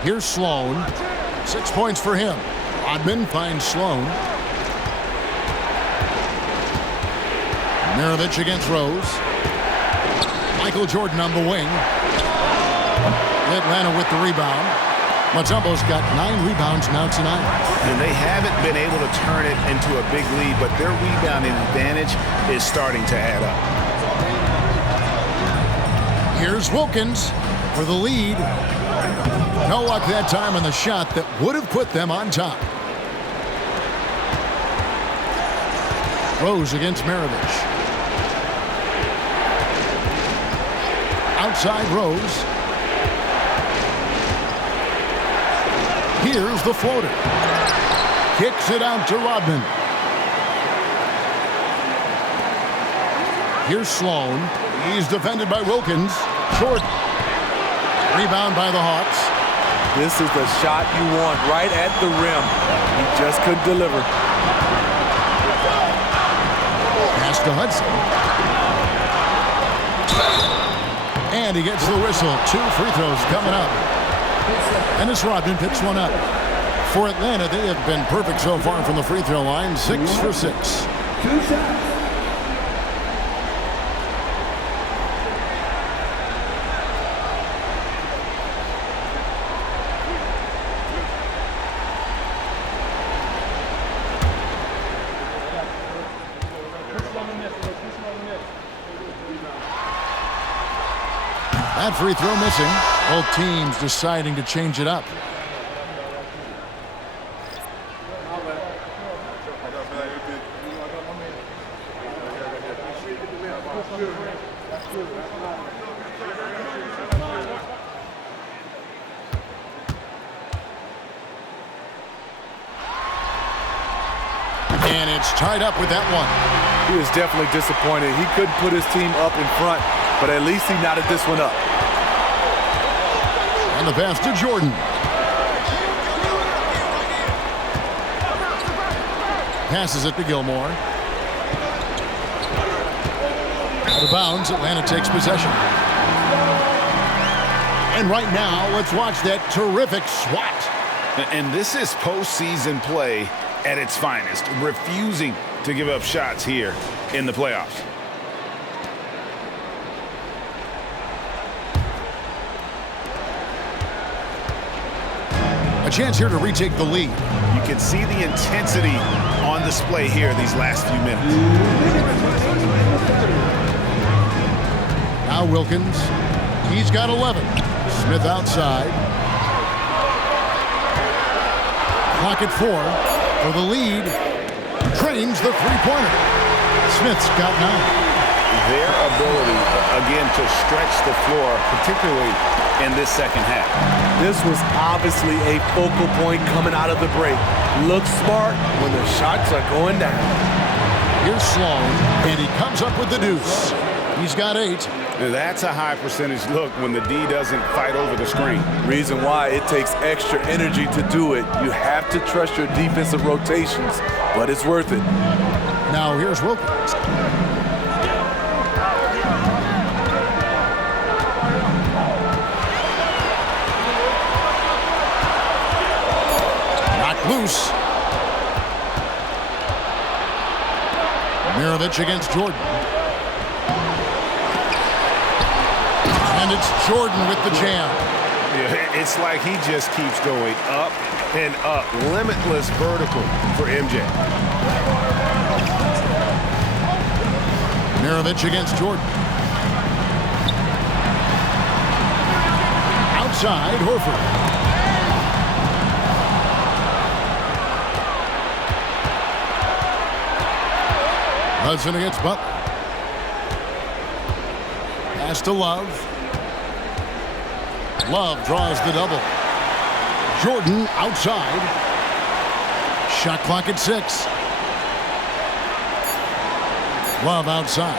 Here's Sloan. 6 points for him. Rodman finds Sloan. Maravich against Rose. Michael Jordan on the wing. Atlanta with the rebound. Mutombo's got 9 rebounds now tonight. And they haven't been able to turn it into a big lead, but their rebounding advantage is starting to add up. Here's Wilkins for the lead. No luck that time on the shot that would have put them on top. Rose against Maravich. Outside Rose. Here's the floater. Kicks it out to Rodman. Here's Sloan. He's defended by Wilkins. Short. Rebound by the Hawks. This is the shot you want right at the rim. He just couldn't deliver. Pass to Hudson. And he gets the whistle. 2 free throws coming up. And as Rodman picks one up. For Atlanta, they have been perfect so far from the free throw line. 6 for 6. 2 shots. That free throw missing. Both teams deciding to change it up. And it's tied up with that one. He was definitely disappointed. He couldn't put his team up in front, but at least he knotted this one up. And the pass to Jordan. Passes it to Gilmore. Out of bounds, Atlanta takes possession. And right now, let's watch that terrific swat. And this is postseason play at its finest, refusing to give up shots here in the playoffs. A chance here to retake the lead. You can see the intensity on display here these last few minutes. Now Wilkins. He's got 11. Smith outside. Clock at 4 for the lead. Drains the three-pointer. Smith's got 9. Their ability, again, to stretch the floor, particularly in this second half. This was obviously a focal point coming out of the break. Looks smart when the shots are going down. Here's Sloan, and he comes up with the deuce. He's got 8. That's a high percentage look when the D doesn't fight over the screen. Reason why it takes extra energy to do it. You have to trust your defensive rotations, but it's worth it. Now here's Wilkins. Knocked loose. Maravich against Jordan. And it's Jordan with the jam. Yeah, it's like he just keeps going up and up. Limitless vertical for MJ. Maravich against Jordan. Outside, Horford. Hudson against Butler. Pass to Love. Love draws the double. Jordan outside. Shot clock at 6. Love outside.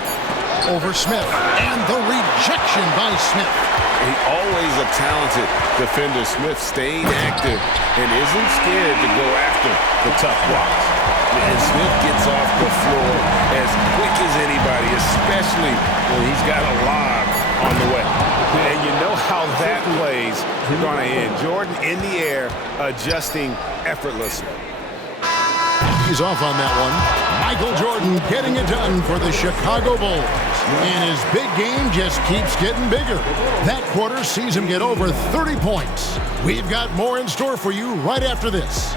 Over Smith. And the rejection by Smith. Always a talented defender. Smith staying active and isn't scared to go after the tough blocks. And Smith gets off the floor as quick as anybody, especially when he's got a lob on the way. And you know how that play's going to end. Jordan in the air, adjusting effortlessly. He's off on that one. Michael Jordan getting it done for the Chicago Bulls. And his big game just keeps getting bigger. That quarter sees him get over 30 points. We've got more in store for you right after this.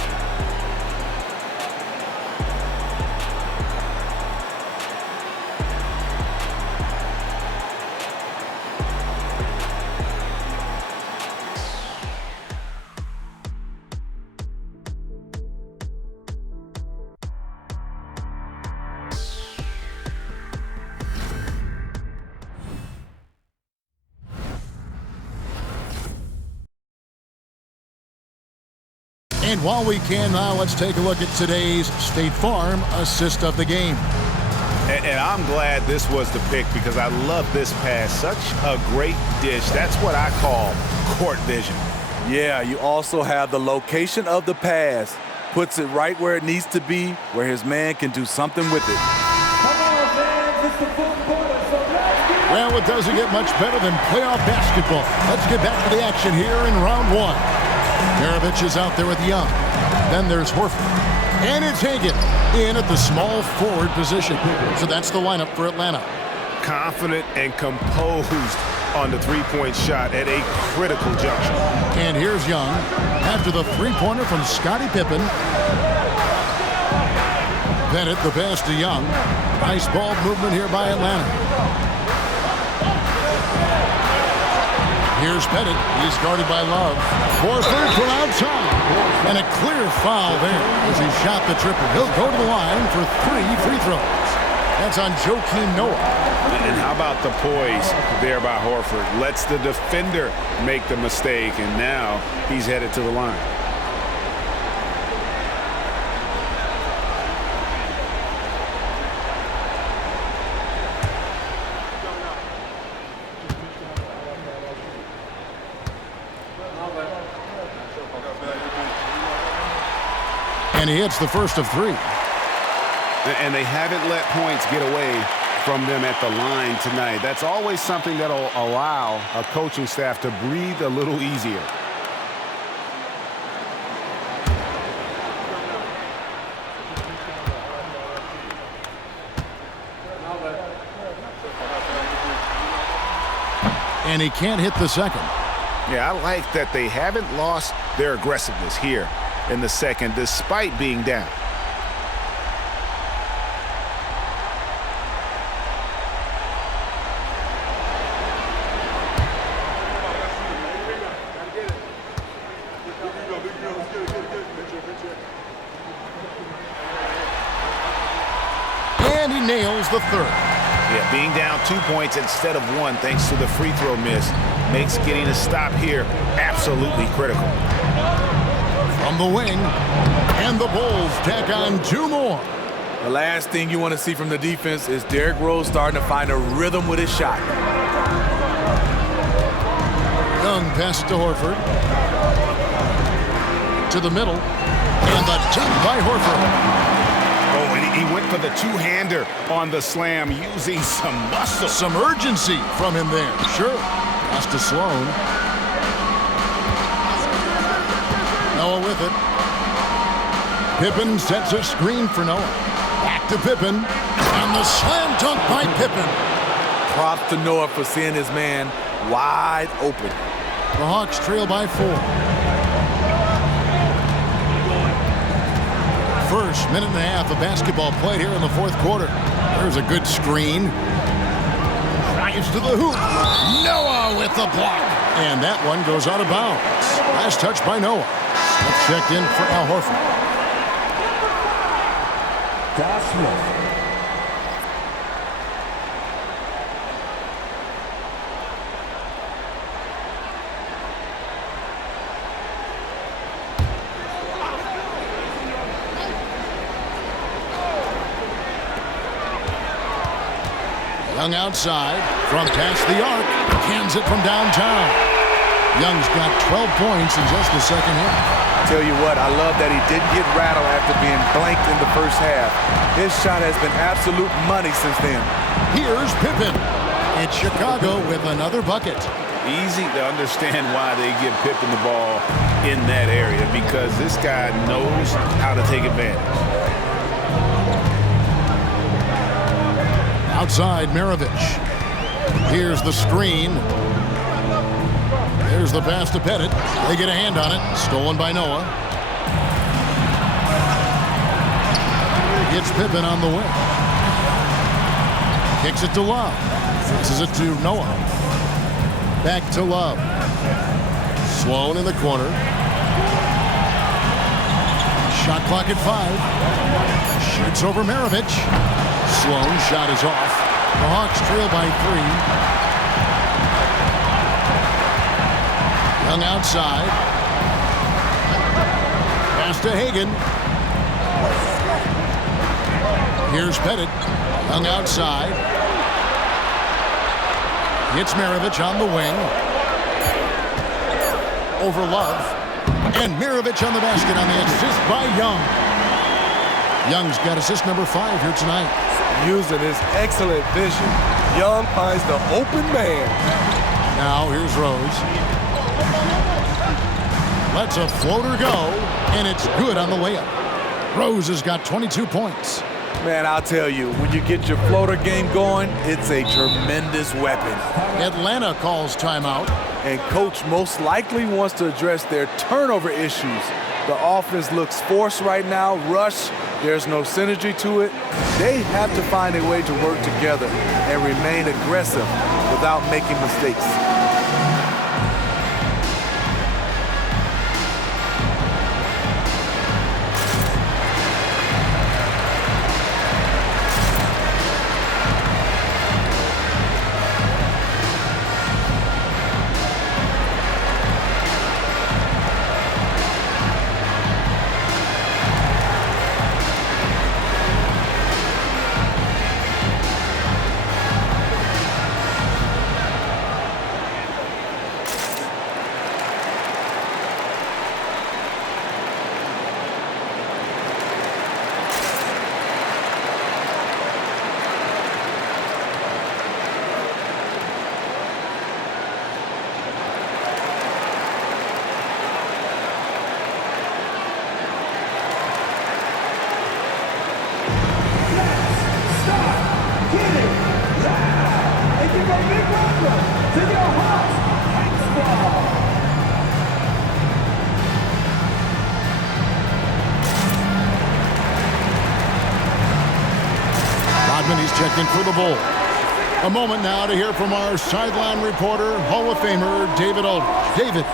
And while we can now, let's take a look at today's State Farm assist of the game. And I'm glad this was the pick because I love this pass. Such a great dish. That's what I call court vision. Yeah, you also have the location of the pass. Puts it right where it needs to be, where his man can do something with it. Well, it doesn't get much better than playoff basketball. Let's get back to the action here in round one. Maravich is out there with Young. Then there's Horford. And it's Hagan in at the small forward position. So that's the lineup for Atlanta. Confident and composed on the three-point shot at a critical juncture. And here's Young after the three-pointer from Scottie Pippen. Bennett the pass to Young. Nice ball movement here by Atlanta. Here's Bennett. He's guarded by Love. Horford from outside. And a clear foul there as he shot the triple. He'll go to the line for 3 free throws. That's on Joakim Noah. And how about the poise there by Horford? Lets the defender make the mistake, and now he's headed to the line. And he hits the first of 3. And they haven't let points get away from them at the line tonight. That's always something that'll allow a coaching staff to breathe a little easier. And he can't hit the second. Yeah, I like that they haven't lost their aggressiveness here in the second, despite being down. And he nails the third. Yeah, being down 2 points instead of 1 thanks to the free throw miss makes getting a stop here absolutely critical. From the wing, and the Bulls tack on 2 more. The last thing you want to see from the defense is Derrick Rose starting to find a rhythm with his shot. Young pass to Horford. To the middle, and the dunk by Horford. Oh, and he went for the two-hander on the slam, using some muscle. Some urgency from him there. Sure. Pass to Sloan. Noah with it. Pippen sets a screen for Noah. Back to Pippen. And the slam dunk by Pippen. Props to Noah for seeing his man wide open. The Hawks trail by 4. First minute and a half of basketball played here in the fourth quarter. There's a good screen. Drives to the hoop. Noah with the block. And that one goes out of bounds. Last touch by Noah. That's checked in for Al Horford. Young outside, from past the arc, cans it from downtown. Young's got 12 points in just the second half. Tell you what, I love that he didn't get rattled after being blanked in the first half. His shot has been absolute money since then. Here's Pippen, It's Chicago with another bucket. Easy to understand why they give Pippen the ball in that area, because this guy knows how to take advantage. Outside, Maravich. Here's the screen. There's the pass to Pettit. They get a hand on it. Stolen by Noah. It's Pippen on the wing. Kicks it to Love. Passes it to Noah. Back to Love. Sloan in the corner. Shot clock at 5. Shoots over Maravich. Sloan shot is off. The Hawks trail by 3. Young outside. Pass to Hagan. Here's Pettit. Young outside. Hits Maravich on the wing. Over Love. And Maravich on the basket on the assist by Young. Young's got assist number 5 here tonight. Using his excellent vision, Young finds the open man. Now here's Rose. Lets a floater go, and it's good on the layup. Rose has got 22 points. Man, I'll tell you, when you get your floater game going, it's a tremendous weapon. Atlanta calls timeout. And coach most likely wants to address their turnover issues. The offense looks forced right now, rush, there's no synergy to it. They have to find a way to work together and remain aggressive without making mistakes. He's checked in for the Bulls. A moment now to hear from our sideline reporter, Hall of Famer David Aldridge. David.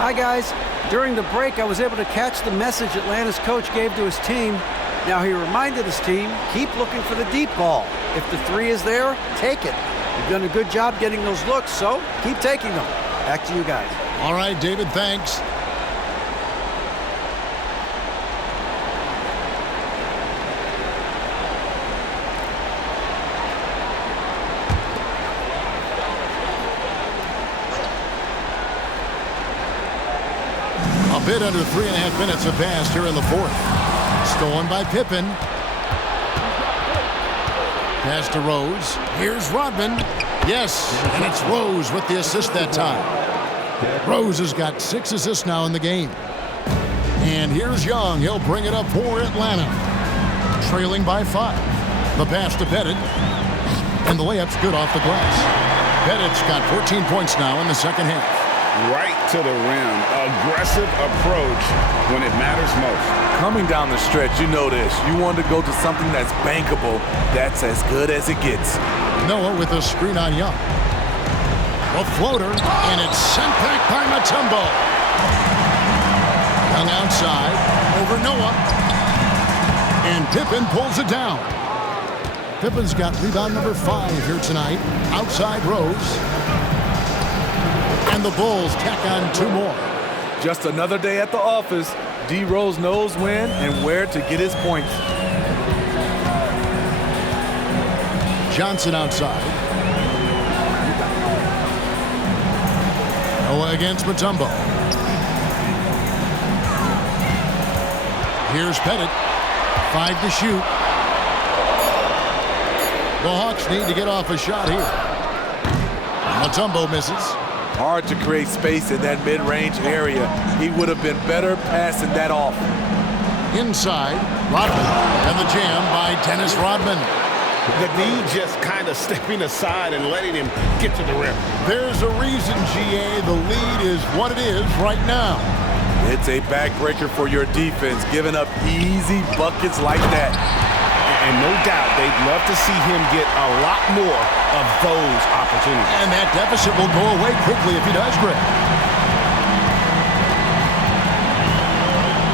Hi, guys. During the break, I was able to catch the message Atlanta's coach gave to his team. Now, he reminded his team, keep looking for the deep ball. If the 3 is there, take it. You've done a good job getting those looks, so keep taking them. Back to you guys. All right, David, thanks. A bit under 3.5 minutes have passed here in the 4th. Stolen by Pippen. Pass to Rose. Here's Rodman. Yes, and it's Rose with the assist that time. Rose has got 6 assists now in the game. And here's Young. He'll bring it up for Atlanta. Trailing by 5. The pass to Pettit. And the layup's good off the glass. Pettit's got 14 points now in the second half. Right to the rim. Aggressive approach when it matters most. Coming down the stretch, you know this. You want to go to something that's bankable. That's as good as it gets. Noah with a screen on Young. A floater, and it's sent back by Mutombo. Young outside, over Noah. And Pippen pulls it down. Pippen's got rebound number 5 here tonight. Outside Rose. And the Bulls tack on 2 more. Just another day at the office. D. Rose knows when and where to get his points. Johnson outside. Noah against Mutombo. Here's Pettit. 5 to shoot. The Hawks need to get off a shot here. Mutombo misses. Hard to create space in that mid-range area. He would have been better passing that off. Inside, Rodman, and the jam by Dennis Rodman. The D just kind of stepping aside and letting him get to the rim. There's a reason, GA, the lead is what it is right now. It's a backbreaker for your defense, giving up easy buckets like that. And no doubt they'd love to see him get a lot more of those opportunities. And that deficit will go away quickly if he does, Greg.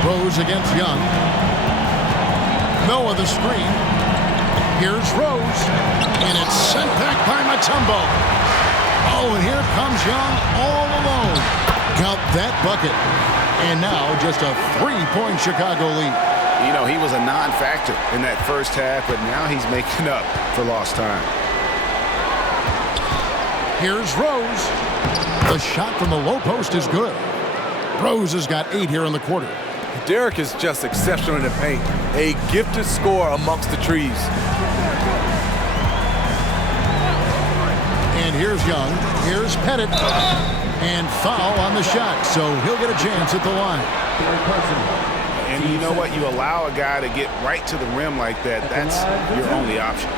Rose against Young. Noah the screen. Here's Rose. And it's sent back by Mutombo. Oh, and here comes Young all alone. Count that bucket. And now just a 3-point Chicago lead. You know, he was a non-factor in that first half, but now he's making up for lost time. Here's Rose. The shot from the low post is good. Rose has got 8 here in the quarter. Derek is just exceptional in the paint. A gifted scorer amongst the trees. And here's Young. Here's Pettit. And foul on the shot, so he'll get a chance at the line. And you know what? You allow a guy to get right to the rim like that, that's your only option.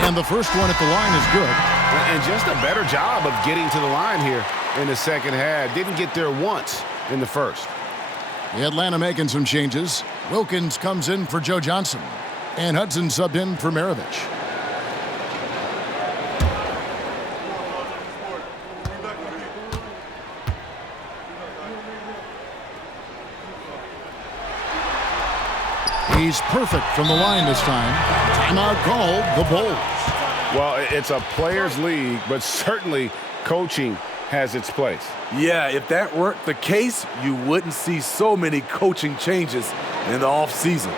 And the first one at the line is good. And just a better job of getting to the line here in the second half. Didn't get there once in the first. The Atlanta making some changes. Wilkins comes in for Joe Johnson. And Hudson subbed in for Maravich. He's perfect from the line this time. Timeout called, the Bulls. Well, it's a players' league, but certainly coaching has its place. Yeah, if that weren't the case, you wouldn't see so many coaching changes in the offseason.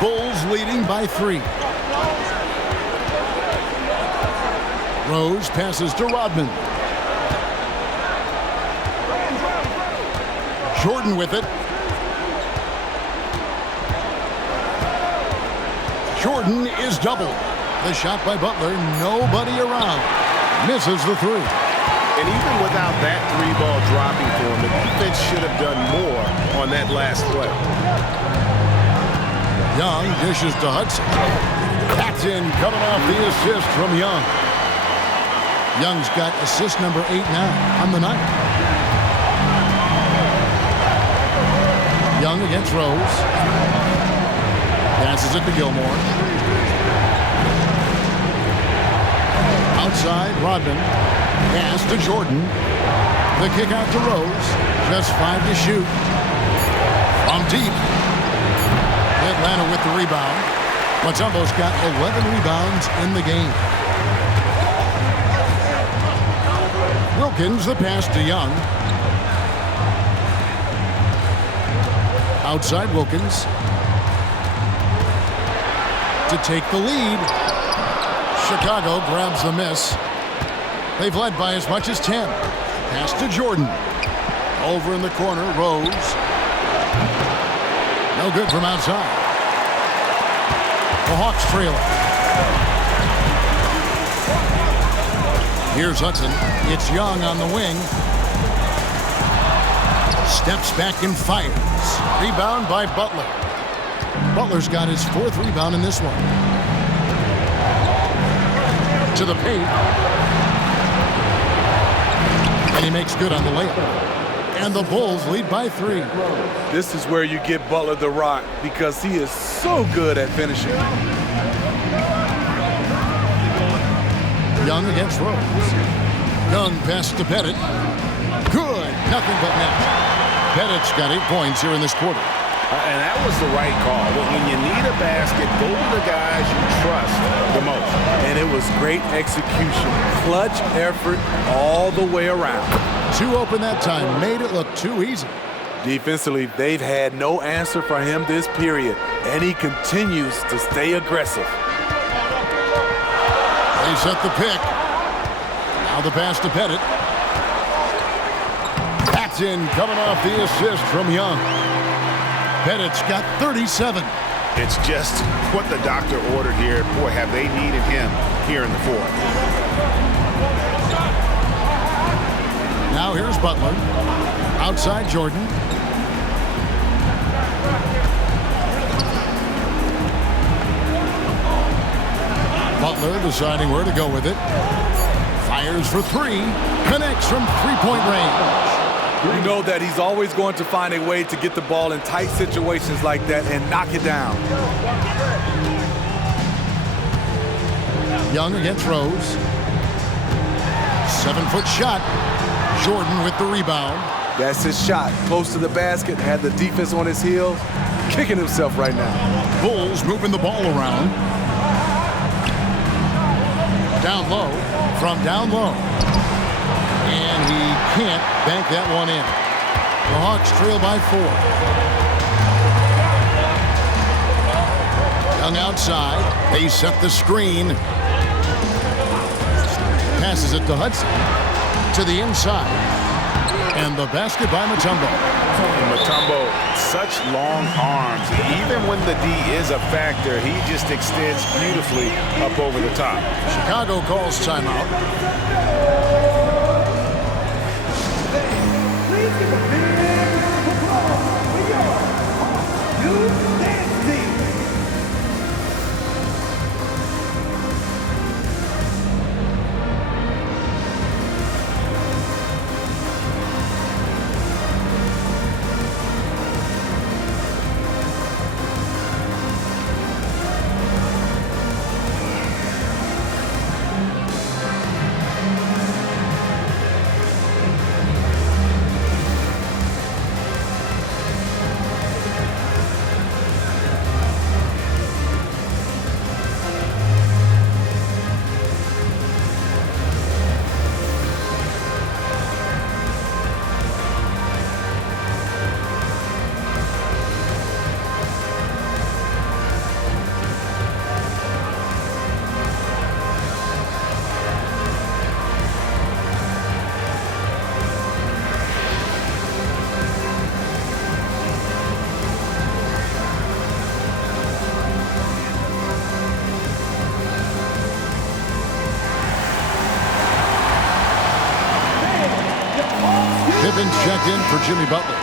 Bulls leading by 3. Rose passes to Rodman. Jordan with it. Jordan is doubled. The shot by Butler, nobody around. Misses the 3. And even without that 3-ball dropping for him, the defense should have done more on that last play. Young dishes to Hudson. That's in, coming off the assist from Young. Young's got assist number 8 now on the night. Young against Rose. Passes it to Gilmore. Outside, Rodman. Pass to Jordan. The kick out to Rose. Just 5 to shoot. From deep. Atlanta with the rebound. Mutombo's got 11 rebounds in the game. Wilkins, the pass to Young. Outside Wilkins. To take the lead. Chicago grabs the miss. They've led by as much as 10. Pass to Jordan. Over in the corner, Rose. No good from outside. The Hawks trail it. Here's Hudson. It's Young on the wing. Steps back and fires. Rebound by Butler. Butler's got his 4th rebound in this one. To the paint. And he makes good on the layup. And the Bulls lead by 3. This is where you get Butler the rock because he is so good at finishing. Young against Rose. Young pass to Pettit. Good. Nothing but net. Pettit's got 8 points here in this quarter. And that was the right call. When you need a basket, go to the guys you trust the most. And it was great execution. Clutch effort all the way around. 2 open that time. Made it look too easy. Defensively, they've had no answer for him this period. And he continues to stay aggressive. They set the pick. Now the pass to Pettit. Paxton coming off the assist from Young. Pettit's got 37. It's just what the doctor ordered here. Boy, have they needed him here in the 4th. Now here's Butler. Outside Jordan. Butler deciding where to go with it. Fires for 3. Connects from 3-point range. You know that he's always going to find a way to get the ball in tight situations like that and knock it down. Young against Rose. 7-foot shot. Jordan with the rebound. That's his shot. Close to the basket, had the defense on his heels, kicking himself right now. Bulls moving the ball around. Down low, from down low. And he can't bank that one in. The Hawks trail by 4. Young outside. They set the screen. Passes it to Hudson. To the inside. And the basket by Mutombo. Mutombo, such long arms. Even when the D is a factor, he just extends beautifully up over the top. Chicago calls timeout. Pippen checked in for Jimmy Butler.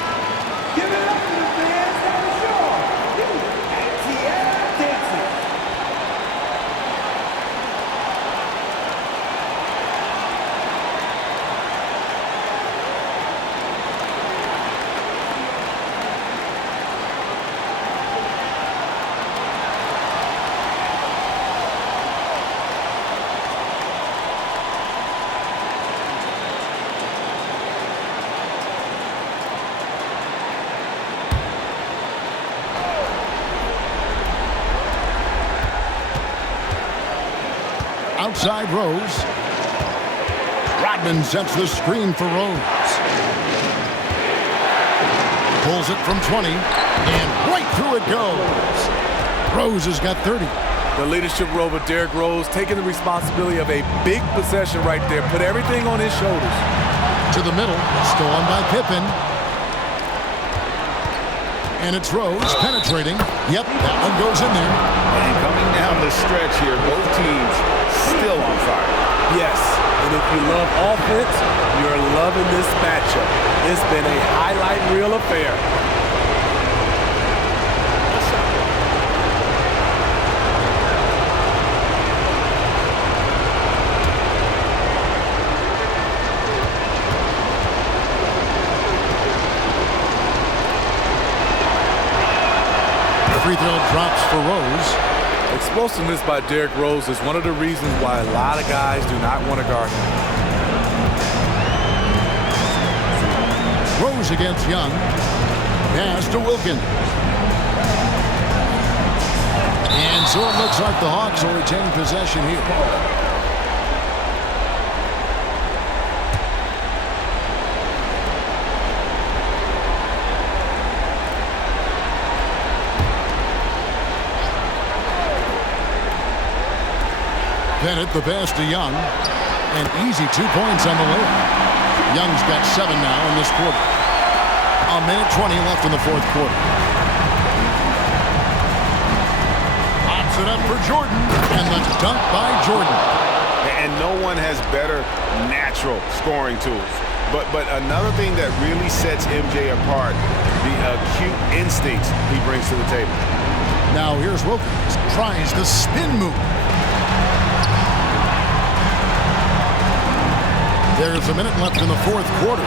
Give it up to the fans at the show. ATL dancing. outside Rose. Rodman sets the screen for Rose. Pulls it from 20, and right through it goes. Rose has got 30. The leadership role with Derrick Rose, taking the responsibility of a big possession right there. Put everything on his shoulders. To the middle, stolen by Pippen. And it's Rose penetrating. Yep, that one goes in there. And coming down the stretch here, both teams still on fire. Yes, and if you love offense, you're loving this matchup. It's been a highlight reel affair. Free throw drops for Rose. Explosiveness by Derrick Rose is one of the reasons why a lot of guys do not want to guard him. Rose against Young. Pass to Wilkins. And so it looks like the Hawks will retain possession here. Bennett the pass to Young. An easy 2 points on the layup. Young's got 7 now in this quarter. A minute 20 left in the fourth quarter. Pops it up for Jordan. And the dunk by Jordan. And no one has better natural scoring tools. But another thing that really sets MJ apart, the acute instincts he brings to the table. Now here's Wilkins. Tries the spin move. There's a minute left in the fourth quarter.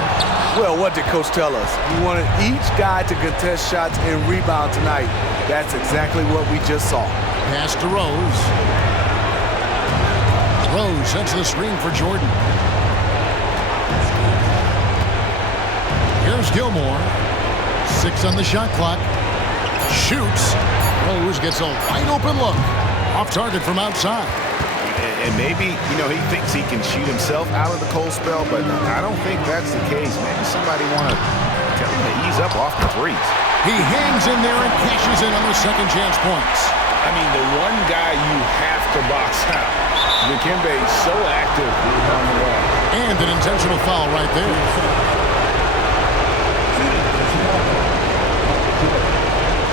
Well, what did Coach tell us? He wanted each guy to contest shots and rebound tonight. That's exactly what we just saw. Pass to Rose. Rose sets the screen for Jordan. Here's Gilmore. 6 on the shot clock. Shoots. Rose gets a wide open look. Off target from outside. And maybe, he thinks he can shoot himself out of the cold spell, but I don't think that's the case. Maybe somebody want to tell him to ease up off the threes. He hangs in there and cashes in on the second chance points. I mean, the one guy you have to box out. Dikembe is so active on the wall. And an intentional foul right there.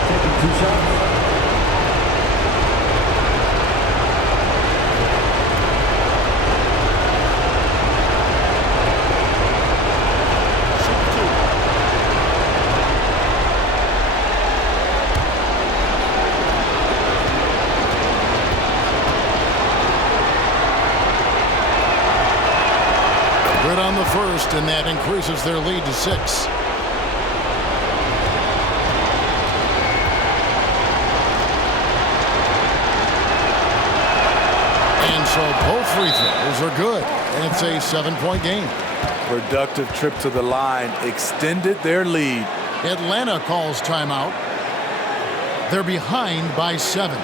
Taking 2 shots. Good on the first, and that increases their lead to 6. And so both free throws are good, and it's a 7-point game. Productive trip to the line extended their lead. Atlanta calls timeout. They're behind by 7.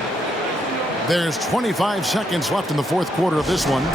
There's 25 seconds left in the fourth quarter of this one.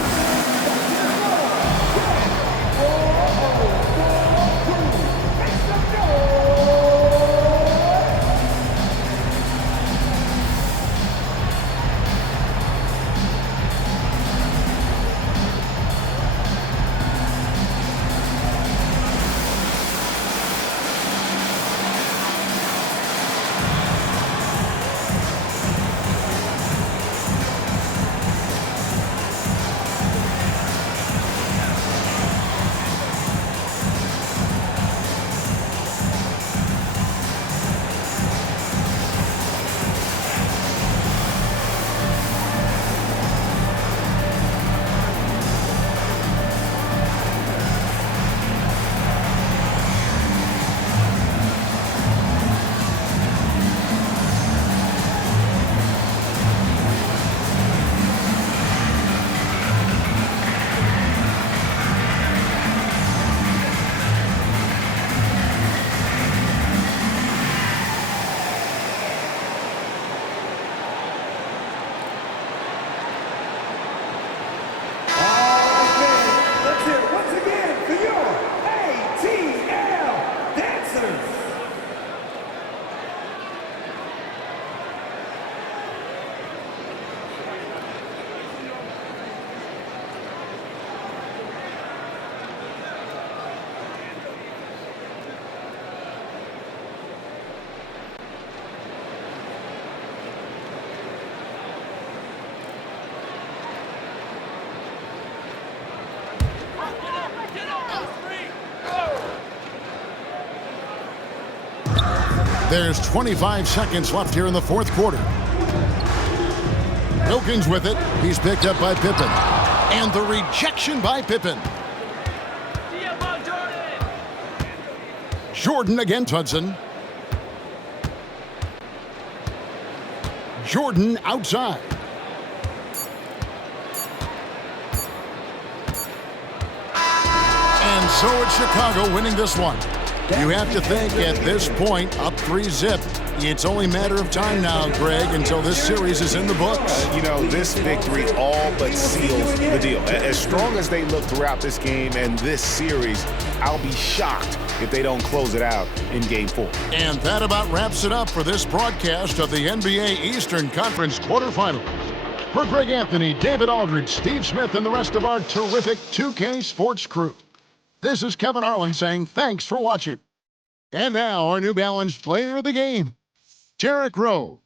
There's 25 seconds left here in the fourth quarter. Wilkins with it. He's picked up by Pippen. And the rejection by Pippen. Jordan against Hudson. Jordan outside. And so it's Chicago winning this one. You have to think at this point, up 3-zip. It's only a matter of time now, Greg, until this series is in the books. You know, this victory all but seals the deal. As strong as they look throughout this game and this series, I'll be shocked if they don't close it out in Game 4. And that about wraps it up for this broadcast of the NBA Eastern Conference quarterfinals. For Greg Anthony, David Aldridge, Steve Smith, and the rest of our terrific 2K Sports crew, this is Kevin Harlan saying thanks for watching. And now our New Balance player of the game, Derrick Rose.